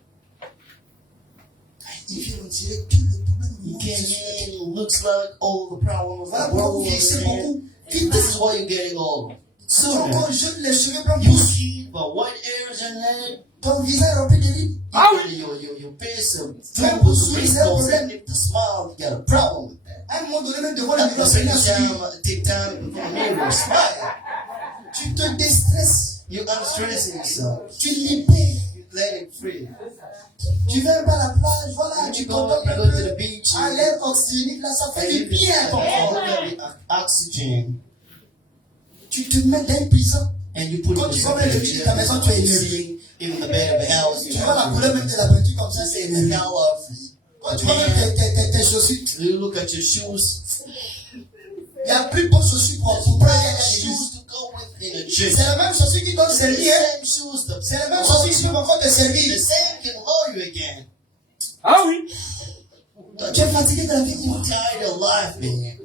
Il vient me tirer tout le problème. You came in, looks like all the problems Voilà that pourquoi world vous vieillissez is beaucoup. in. This is why you're getting old. Tu es Sooner, encore jeune, les cheveux blancs you poussent. see the white hairs in head. Ton visage rempli de rides. Ah oui. Your face Même filled pour with sourire, c'est un wrinkles, problème. and if the smile, you got a problem with that. À un moment donné, même devant le At miroir, the c'est same une time, sourire. take time before the mirror, smile. Tu te déstresses. You're unstressing yourself. Tu libères. You let it free. Tu vas pas à la plage, voilà, tu You go contemples un to peu the beach. à l'air oxygénique, là, ça fait And du you bien à ton can corps. look at the oxygen, Tu te mets dans une prison. and you put Quand it tu in vois même le lit de ta maison, tu es énervé. sitting in the bed of the house. Tu vois la couleur même de la peinture comme ça, c'est Just in the énervé. color of Quand tu vois même tes chaussures, you look at your shoes. il n'y a plus de bonnes chaussures pour prendre à l'église. Shoes to go with in a church. C'est la même chaussure qui donne The servir. Hein. same shoes. C'est la même chaussure qui peut encore te The servir. same can lower you again. Ah oui. Tu es fatigué de la vie, dis-moi. Tired of life, man.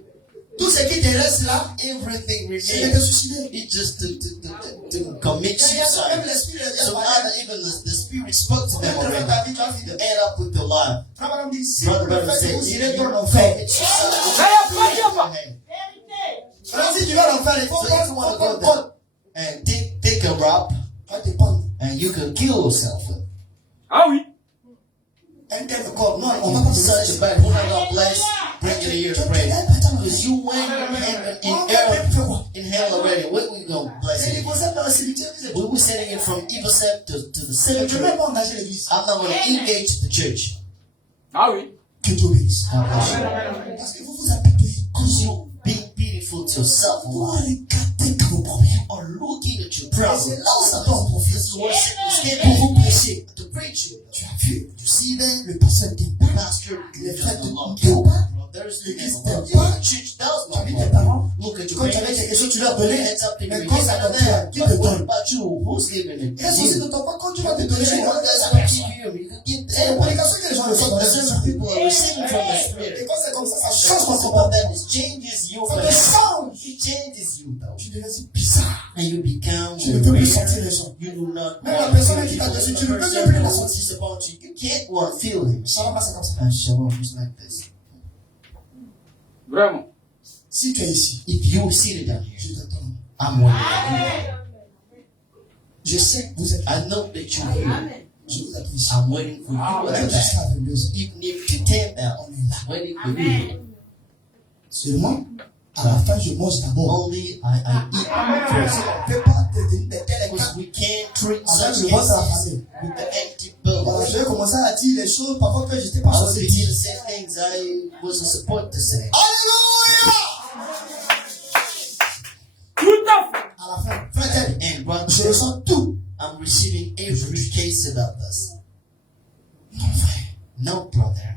Tout ce qui te reste là, Everything c'est de te remains. suicider. It's just to commit Il y a ça, même suicide. l'esprit de So Dieu. now even the spirit spoke to them Quand tu fais already. ta vie, tu vas To finir. end up with your life. Frère Madame dit, si vous Brother, le brother faites, said, vous if irez you dans l'enfer. commit suicide, Frère, si tu vas à l'enfer, il faut so if you want to go prendre there compte. and take a rope Tu vas te prendre and you can kill yourself. Ah oui. un tel corps. Non, on va pas faire Such a ça. bad. Who not gonna bless? Bring it here to pray. Because you went in heaven in hell, in hell already. What we gonna bless C'est les it? concepts dans la cimetière. We were sending it from Ibosep to the Je ne cemetery. vais pas engager l'église. I'm not going to engage the church. Ah oui. Que Dieu bénisse. God bless you. Parce que vous vous habituez. Because you being pitiful to yourself a Vous lot. regardez que vos problèmes. You are looking at your Et c'est problems. là où ça peut en profiter. This is where sickness came Pour vous in prêcher. to preach you. Tu as vu, You see that? le pasteur dit The pastor Les just frères don't ne love t'aiment you. pas. Brothers, L'église they don't t'aime love you. pas. The church does Tu as love vu you. tes parents. Look at your Quand tu avais quelque parents. chose, tu leur donnais. It's up to you. Mais You quand give ça them t'en tient, that. qui But te what donne? about you? Who's giving it? Et ceci ne You. t'en pas quand tu vas te The donner. church on doesn't laisse give personne. you. You can give C'est la everyone. prédication que les gens le font dans les Some people are receiving from the Et Spirit. quand c'est comme ça, ça change Change ton about comportement. that. It changes you. Ça but te change. It changes you though. Tu deviens si bizarre. And you become Tu ne peux plus weird. sentir les gens. You do not Même la want personne to qui feel t'a dessus, people. tu The ne peux person même plus la who sentir. insists upon you, you can't want to feel him. Ça va passer comme ça. And shalom is like this. Vraiment. Si tu es ici, If you seated down here, je t'attends. I'm waiting. Je sais que vous êtes là. I know that you're here. Je vous attends ici. I'm waiting for you at the Même back. jusqu'à 22h. Even if you can't now, I'm waiting for you. Seulement, à la fin, je mange d'abord. Only I eat first. On ne peut pas te donner des tels Because cas. we can't treat En fait, such je pense à la cases famille. with the empty Voilà, belly. je vais commencer à dire les choses parfois que je n'étais pas I was censé saying dire. the same things I wasn't supposed to say. Alléluia! Tout à fait. À la fin, frère, And brother, je ressens tout. I'm receiving every case about this. No, brother.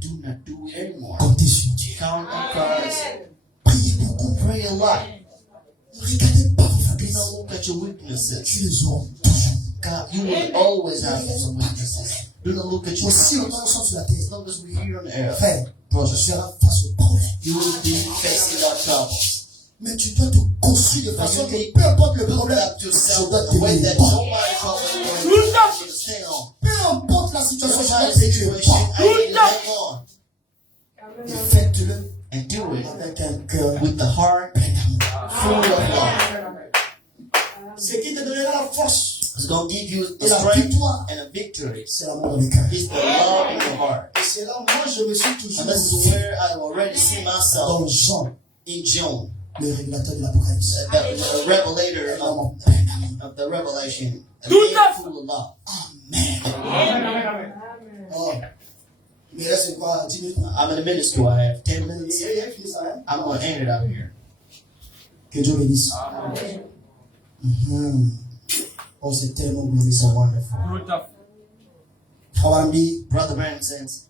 Do not do it anymore. Comptez sur Dieu. Count on Christ. Priez beaucoup. Pray a lot. Ne regardez pas vos Do faiblesses. not look at your weaknesses. Tu les auras toujours. God, you will always have some weaknesses. Do not look at your Aussi longtemps que nous sommes sur la terre. As long as we're here on the earth, Frère, brother, tu seras face au problème. you will be facing our troubles. Mais tu dois te construire de façon que peu importe le problème, Adapt je yourself dois in te a way that dire bon. nobody troubles you to stay on. Peu importe la situation, je No dois matter te the dire situation, bon. I need to hang on Et faites-le and do it avec un cœur with the heart plein d'amour. full of love. Ce qui te donnera la force, It's going to give you et a la strength victoire, and a victory. c'est l'amour dans le cœur. It's the love in your heart. Et c'est là où moi je me suis toujours And this is vu where I already see myself dans Jean, in John. le révélateur de l'Apocalypse. The revelator of the revelation. A Tout man à fait. full of love. Amen. Oh. Il me reste quoi, 10 minutes? I'm in a minute school. I have 10 minutes. Il y a fini ça, hein? I'm going to end it out here. Que Dieu bénisse. Oh, c'est tellement glorieux, wonderful. Tout à fait. Frère Wambi, Brother Brandon says,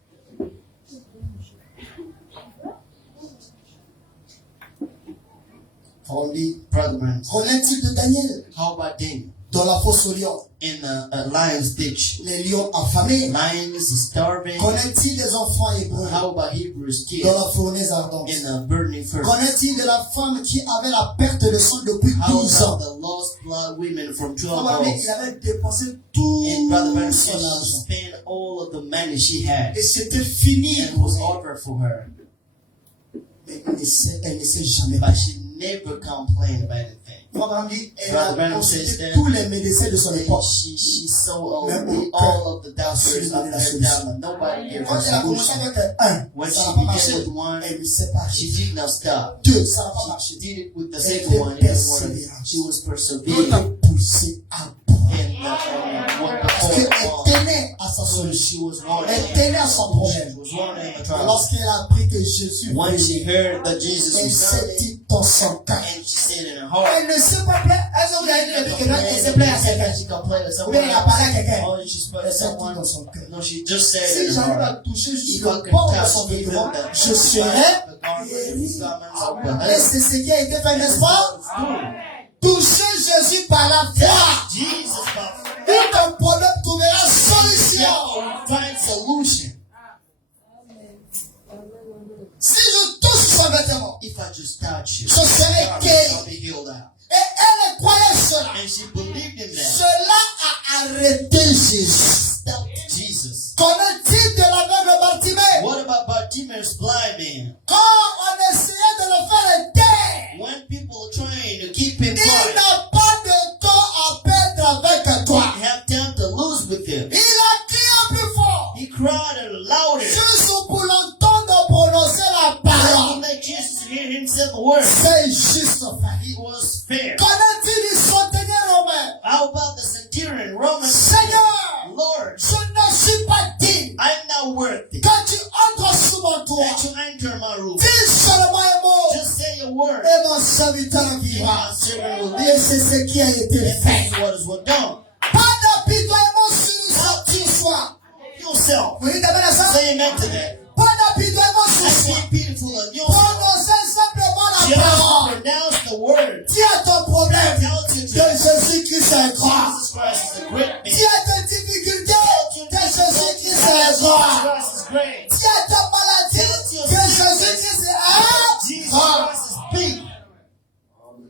Frère Wambi, Brother Brandon, qu'en est-il de Daniel how about Daniel? dans la fosse aux lions? In the lion's ditch. Les lions affamés. Lions starving. Qu'en est-il des enfants hébreux How about Hebrews dans kids la fournaise ardente? in a burning Qu'en furnace? est-il de la femme qui avait la perte de sang depuis How 12 ans? about the lost blood women from 12 Frère Wambi, years il avait dépensé tout And Brother Brandon said son she argent. spent all of the money she had Et c'était fini and pour was elle. offered for her. Mais elle ne s'est jamais But she never complained about anything. Frère Wambi, elle Brother a Branham says consulté that- tous les médecins de son And époque. she sold Même all of the doctors personne of n'a la her solution. time. Nobody gave her Quand elle a commencé solution. avec un, When ça she n'a pas marché. began with one, Elle ne s'est pas she arrêtée. did not stop. Deux, ça n'a pas marché. She did it with the Elle second était one. It didn't work. persévérante. She was L'autre a persevering. poussé à bout. And what the Parce fourth qu'elle one, tenait à sa so solution. she was wanting. Elle tenait à son She problème. was wanting a Et trial. lorsqu'elle a appris que Jésus When she venait, heard that Jesus elle was s'est coming, dit dans son cœur. and she said in her heart, Elle ne s'est pas plainte. Elle se plaint à quelqu'un. she complained to Ou bien someone elle a parlé à else. quelqu'un. Oh, she spoke to Elle s'est dit someone. dans son cœur. No, she just said Si in her j'arrive à heart. toucher juste If I le could bord de son touch even vêtement, the je serai guéri. Et c'est ce qui a été fait, n'est-ce pas? Toucher Jésus par la foi. Jesus, Et ton problème trouvera solution. find solution. Si je touche son vêtement, If I just touch you, je serai guéri. I'll be healed out. Et elle croyait cela. And she believed in that. Cela a arrêté Jésus. Stopped Jesus. Qu'en est-il de l'aveugle Bartimée? What about Bartimaeus, blind man? Quand on essayait de le faire taire, When people are trying to keep him il quiet, n'a pas de temps à perdre avec toi. he have time to lose with him. Il a crié plus fort, He cried louder. juste pour l'entendre prononcer la parole. He let Jesus hear himself a word. C'est juste fait. He was fair. Qu'en est-il du centenier romain? How about the centurion, Roman? Seigneur, Lord, je ne suis pas digne. I'm not worthy Quand tu entres sous mon toit, that you enter my room. dis seulement un mot Just say a word. et mon serviteur And vivra. my servant will Et live. c'est ce qui a été And fait. that's what is well done. Pas d'apitoiement sur soi. Yourself. Vous dites amen à ça? Say amen to that. Pas d'apitoiement sur That's soi. being beautiful on yourself. Prononcez simplement la Just parole. pronounce the word. Dis à ton problème Tell it que to Jésus-Christ est grand. Jesus Christ is a great man. Dis à tes difficultés que Jésus-Christ est Jesus grand. Christ is great. Dis à ta maladie que Jésus-Christ est Jesus grand. Christ is big.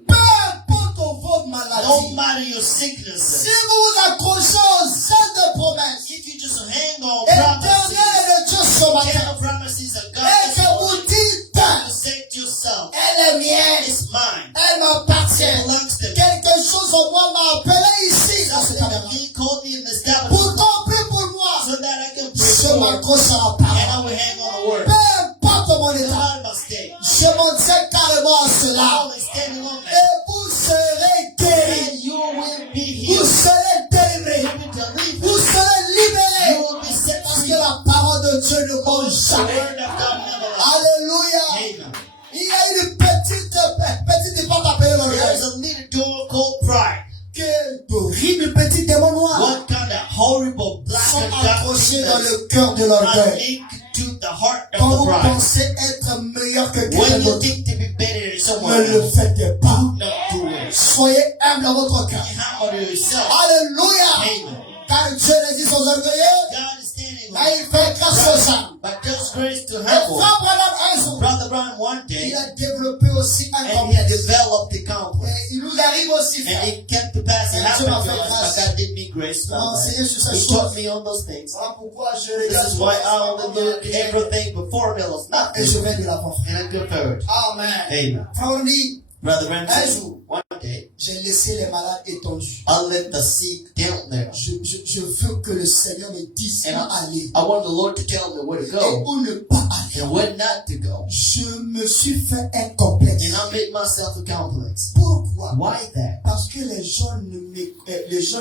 Peu importe vos No maladies. matter your sicknesses. Si vous vous accrochez aux ailes de promesses, If you just hang on éternel promises, est le Dieu ce matin, tell promises of God et this que morning, vous dites, you say to yourself, elle est mienne, it's mine. elle m'appartient. It belongs to me. Quelque chose en moi m'a appelé ici dans ce Something that tabernacle. He called me in this tabernacle Pour compris pour moi, so that I can je pray for m'accroche à la and parole. I will hang on the word. Peu importe mon No état, matter my state. je m'en tiens carrément à cela. Always standing on that. Et vous serez guéris. And you will be Vous healed. serez délivrés. You will believe Vous it. serez libérés. You will be set Parce free. que la parole de Dieu ne ment The jamais. word of God never lies. Alléluia. Amen. Il y a une petite porte appelée There l'orgueil. is a little door called pride. Que d'horribles petits démons noirs What kind of horrible black sont and dark accrochés dans demons le cœur de are l'orgueil. linked to the heart Quand of vous the pride? pensez être meilleur que quelqu'un When you d'autre, think to be better than someone ne le else, faites pas. do not do it. Soyez humble dans votre cœur. Be humble to yourself. Alléluia. Amen. Car Dieu résiste aux orgueilleux God is standing et on il fait grâce aux hommes. but just grace to Et humble. Frère Branham, un jour, Brother Brown one il day, a développé aussi un and he complexe. developed the complex. Et il nous arrive aussi, And frère, it kept to pass and And happened Dieu m'a to fait us, grâce. but God did me grace. Il m'a about that. enseigné sur ces He taught choses. me on those things. Voilà pourquoi je This regarde is why I only look everything before me was et je nothing, vais de l'avant. and I go forward. Amen. Amen. Frère, on dit, Brother Brown Un said, jour. one day, j'ai laissé les malades étendus. I let the sick down there. Je veux que le Seigneur me dise où aller I want the Lord to tell me where to et go où ne pas aller. and where not to go. Je me suis fait un complexe. And I make myself a complex. Pourquoi? Why that? Parce que les gens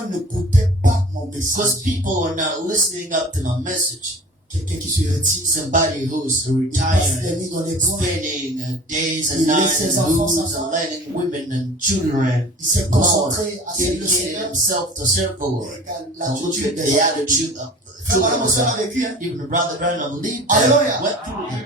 n'écoutaient pas mon Because message. people are not listening up to my message. Quelqu'un qui se retire, Somebody who's il passe des retired, nuits dans les bois, spending days and Il laisse nights ses in enfants rooms s'enfants. and letting women and children il s'est alone, concentré à servir le dedicating Seigneur. himself to serve the Lord. Regarde Don't look l'attitude at des the gens. attitude of the Frère children Branham of aussi l'a God. vécu, hein. Even the brother Branham believed Alléluia. that, went through it.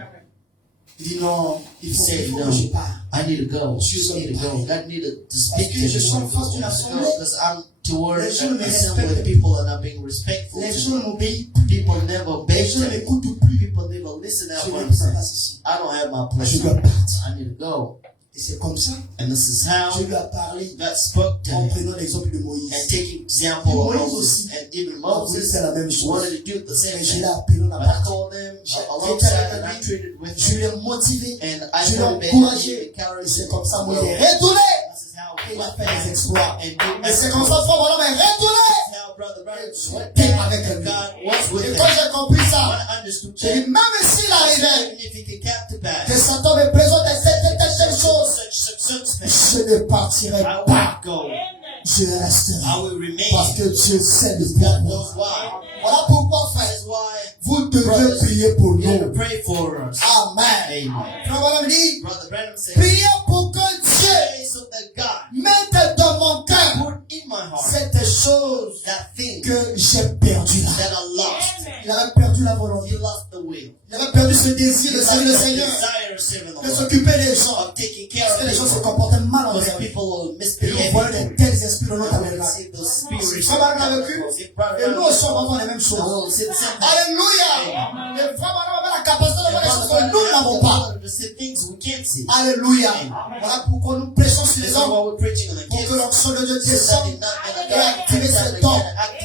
Il dit non, il faut Say, que no, je parle. I need to go. Jésus I need to go. God needed to speak Parce que to je suis en me. face d'une assemblée. Because I'm toward Les gens an me assembly respectent. of people and I'm being respectful Les to gens them. m'obéissent plus. People never Les obey gens me. n'écoutent plus. People never listen Je to what n'ai I'm pas saying. place ici. I don't have my place. Je dois partir. I need to go. Et c'est comme ça. And this is how Je lui ai parlé God spoke to en him. prenant l'exemple de Moïse. And taking example of Moïse Moses. aussi. And even Oui, Moses c'est la même chose. wanted to do the same Mais je thing. l'ai appelé, on a But I parlé. called him J'ai alongside été and I avec lui. treated with Je him. l'ai motivé. And I Je l'ai motivated encouragé. him, Et encouraged c'est him. comme ça, Moïse This est retourné. is how Et we il a went fait back des exploits. and did Et c'est comme ça, frère Branham est retourné. That's how Brother Branham went T'es back avec and lui. God was with Et him. quand j'ai compris When ça, I understood j'ai dit, that, même s'il arrivait even if he could come to que pass, Satan me présente telle chose, such things, je ne partirai I pas. will go. Je resterai. I will remain. Parce que Dieu sait le God pourquoi. knows why. Voilà pourquoi, frère, That's why vous devez prier pour you have to nous. pray for us. Amen. Amen. Frère Branham dit, Brother Branham said, priez pour que Dieu pray so that God mette dans mon cœur put in my heart cette chose that thing que j'ai perdu là. that I lost. Il avait perdu la volonté. He lost the will. Il avait perdu ce désir He de lost servir le the Seigneur, desire of serving the de Lord, s'occuper des gens. of taking care Parce que of les gens se people. comportaient mal envers Because lui. people will Et misbehave. nous voyons de tels esprits dans notre And we Amérique. receive those spirits. Frère Branham l'a vécu. Et nous aussi, on va voir les mêmes choses. will see the same thing. Alléluia. Et Frère Branham avait la capacité de voir les choses que nous n'avons pas. To see things we can't see. Alléluia. Voilà pourquoi nous prêchons sur This les is hommes. why we're preaching on the Pour que gifts. l'onction de Dieu So that descende they're not gonna et activer die. cet homme.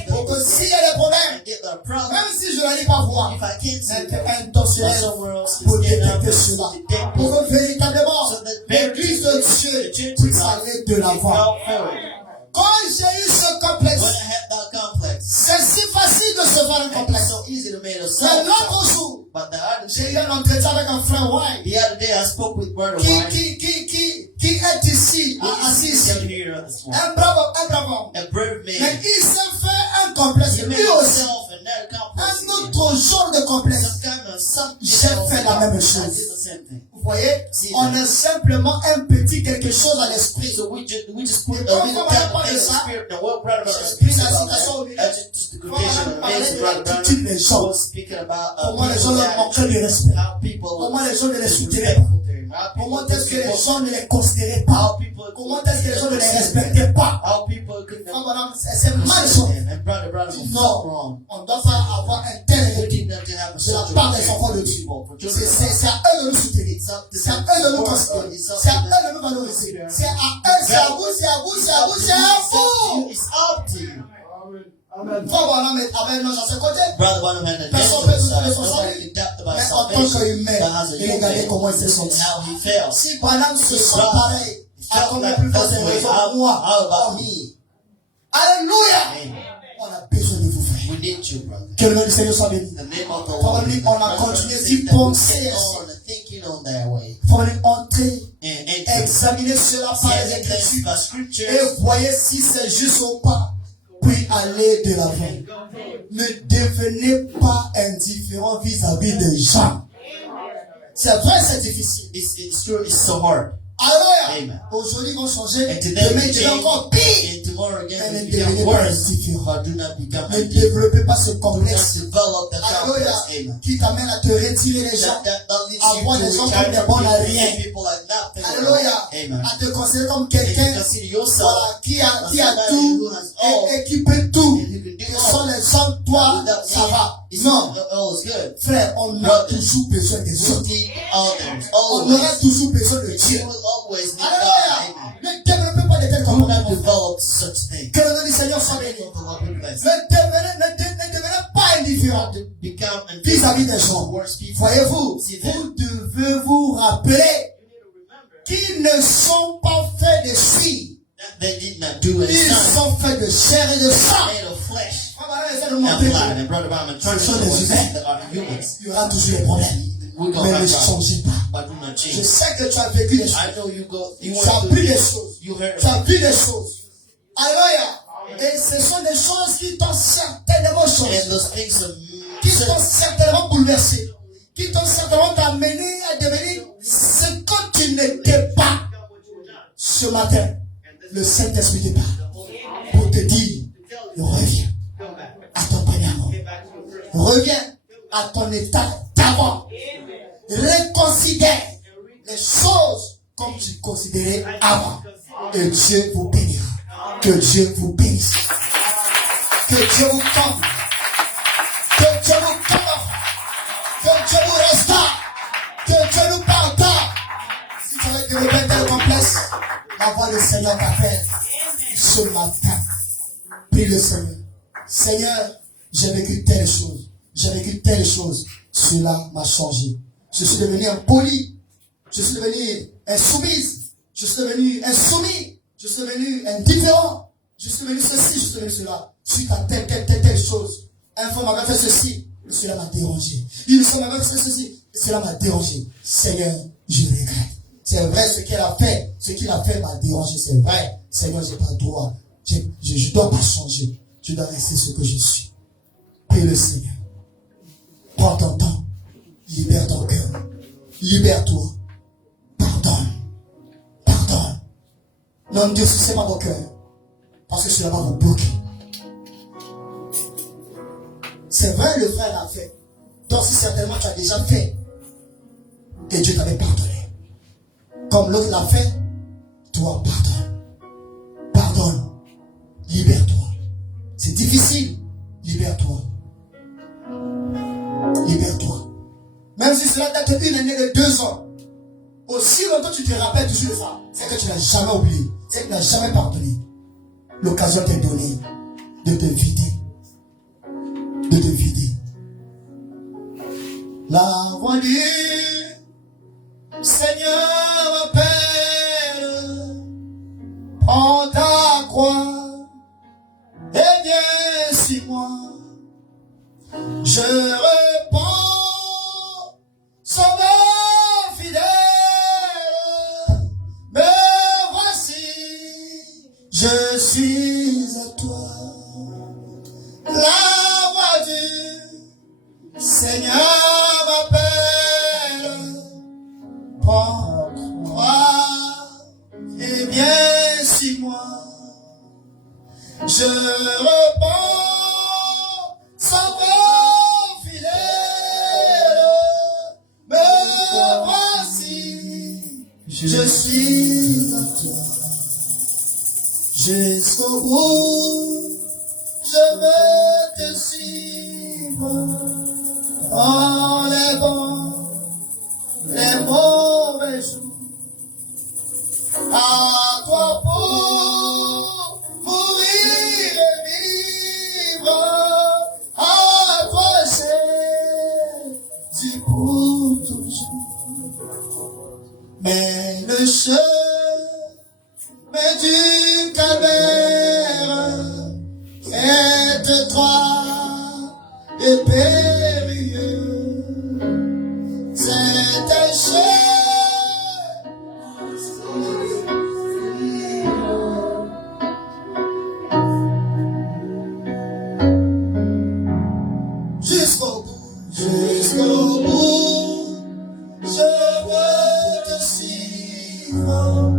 Pour que Activate s'il y a des problèmes, and get the problem. même si je n'arrive pas à voir, If I can't see mais them, intentionnel somewhere else pour is getting up détecter to cela. detect Pour it. que véritablement So that l'église de Dieu puisse aller de l'avant. Quand j'ai eu ce complexe, When I had that complex, c'est si facile de se faire un it's complexe. so easy to make a C'est self. l'autre jour, But the other j'ai eu day, un entretien avec un frère White the other day I spoke with Brother White. qui est ici, assis ici. Down here on this one. Un brave homme. A brave Mais man. il s'est fait un complexe. He made Lui aussi, himself another complex. un autre genre de complexe. Some kind of something J'ai else. fait la même I chose. did the same thing. Vous voyez, on a simplement un petit quelque chose à l'esprit. So we just put a Quand little on kind parle of de thing in ça, the spirit. Now what Brother Branham j'ai speaks pris la about citation au that, milieu. that's just the Quand quotation on of parlait amazing de Brother l'attitude Branham des gens, was speaking about comment les gens people's leur manquaient de attitude, respect, how people comment les gens ne les were soutenaient respectful pas, to him, how comment people est-ce que les people- gens ne les considéraient pas, how people comment est-ce que les gens ne les respectaient pas. how people could Frère Branham, c'est mal consider son. him. And Brother Branham was so Non, wrong. on doit pas avoir un tel We retour need not to have a de la such part a des enfants de Dieu. people. For C'est children, c'est à eux de nous soutenir. it's up to C'est à them eux de nous to considérer. It's up C'est à to eux them. de nous valoriser. C'est à eux, c'est à vous, c'est à vous, c'est à vous, c'est à vous. It's up to you. Frère Branham est avec nous à ce côté. Brother Branham had a Personne gentle peut douter de side. son Nobody can doubt about Mais en tant salvation. qu'humain, But as a il regardait human, comment il s'est this senti. is how he felt. Si Branham se sent Brother, pareil, à felt combien that plus forte way. raison How moi. about me? Alléluia. Amen. On a besoin de vous, frère. We need you, brother. Que le nom du Seigneur soit béni. In the name of the Lord. Probably on a Brother continué said d'y that we penser kept ainsi. on thinking on that way. Il faut aller entrer, And examiner cela par les see Écritures by scriptures. et voyez si c'est juste ou pas. Puis allez de l'avant. Ne devenez pas indifférent vis-à-vis des gens. C'est vrai, c'est difficile. It's true, it's so hard. Alléluia. Amen. Aujourd'hui, ils vont changer. And today Demain, we il est change, encore pire. and tomorrow again Mais we ne become devenez pas worse. indifférent. But do not become Ne indifferent. développez pas ce Do complexe. not develop the Alléluia. complex. Amen. Qui t'amène à te retirer les gens. That leads À you voir to des gens retire comme des bons à people, rien. see people like nothing. Alléluia. Amen. À te considérer comme And quelqu'un you consider yourself voilà, qui a somebody tout who has all, et qui peut tout. and you can do Et all. sans les gens, toi, Without ça va. it's Non. all is good. Frère, on a Brother. toujours besoin des You autres. need others. On Always. aura toujours besoin de You Dieu. will always need God. Alléluia. Amen. Ne développez pas de tels Do not comportements. develop such things. Que le nom du Seigneur soit béni. The love of Christ. Ne devenez pas indifférent To become vis-à-vis des gens. worse people. Voyez-vous, See that. vous devez vous rappeler qu'ils ne sont pas faits de cire. They did not do it. Ils Son sont faits de chair et de sang. made of flesh Voilà, essaie de and montrer blood. qu'il And Brother Bauman trying to Ce sont show des us humains. that are humans. y aura toujours des problèmes. We're Mais gonna ne have problems. changez pas. But do not to Je change. sais que tu as vécu des choses. I know you Tu as went vu through des this. choses. You heard Tu as vu des choses. Alléluia. Et ce sont des choses qui t'ont certainement and changé, those things are qui t'ont certainement bouleversé, qui t'ont certainement amené à devenir ce que tu n'étais pas. Ce matin, le Saint-Esprit te parle pour te dire, reviens à ton premier amour. Reviens à ton état d'avant. Reconsidère les choses comme tu considérais avant. Et Dieu vous bénira. Que Dieu vous bénisse. Que Dieu vous comble. Que Dieu vous comble. Que Dieu vous restaure. Que Dieu nous pardonne. Si tu avais développé un tel complexe, la voix du Seigneur t'appelle ce matin. Prie le Seigneur. Seigneur, j'ai vécu telle chose. J'ai vécu telle chose. Cela m'a changé. Je suis devenu impoli. Je suis devenu insoumise. Je suis devenu insoumis. Je suis devenu indifférent. Je suis devenu ceci, je suis devenu cela. Suite à telle chose. Un fois m'avait fait ceci. Et cela m'a dérangé. Une fois m'avait fait ceci. Et cela m'a dérangé. Seigneur, je regrette. C'est vrai, ce qu'il a fait m'a dérangé. C'est vrai. Seigneur, j'ai pas le droit. Je dois pas changer. Je dois rester ce que je suis. Prie le Seigneur. Prends ton temps. Libère ton cœur. Libère-toi. Pardonne. Pardonne. Non, Dieu, si c'est pas ton cœur. Parce que cela va vous bloquer. C'est vrai, le frère l'a fait. Donc, si certainement tu as déjà fait, et Dieu t'avait pardonné. Comme l'autre l'a fait, toi, pardonne. Pardonne. Libère-toi. C'est difficile. Libère-toi. Libère-toi. Même si cela date d'une année de 2 ans, aussi longtemps tu te rappelles toujours de ça, c'est que tu n'as jamais oublié, c'est que tu n'as jamais pardonné. L'occasion t'est donnée de te vider. De te vider. La voix du Seigneur m'appelle, prends ta croix et viens sur moi. Je réponds, Sauveur fidèle, me voici, je suis à toi. La voix du Seigneur m'appelle, prends ta croix et viens sur moi. Je réponds, Sauveur fidèle, me voici, je suis à toi. Jusqu'au bout, je veux te suivre, enlevant les mauvais jours. À toi pour mourir et vivre, à toi Jésus pour toujours. Mais le chemin du calvaire est étroit et périlleux. C'est un chemin jusqu'au bout, je veux te suivre.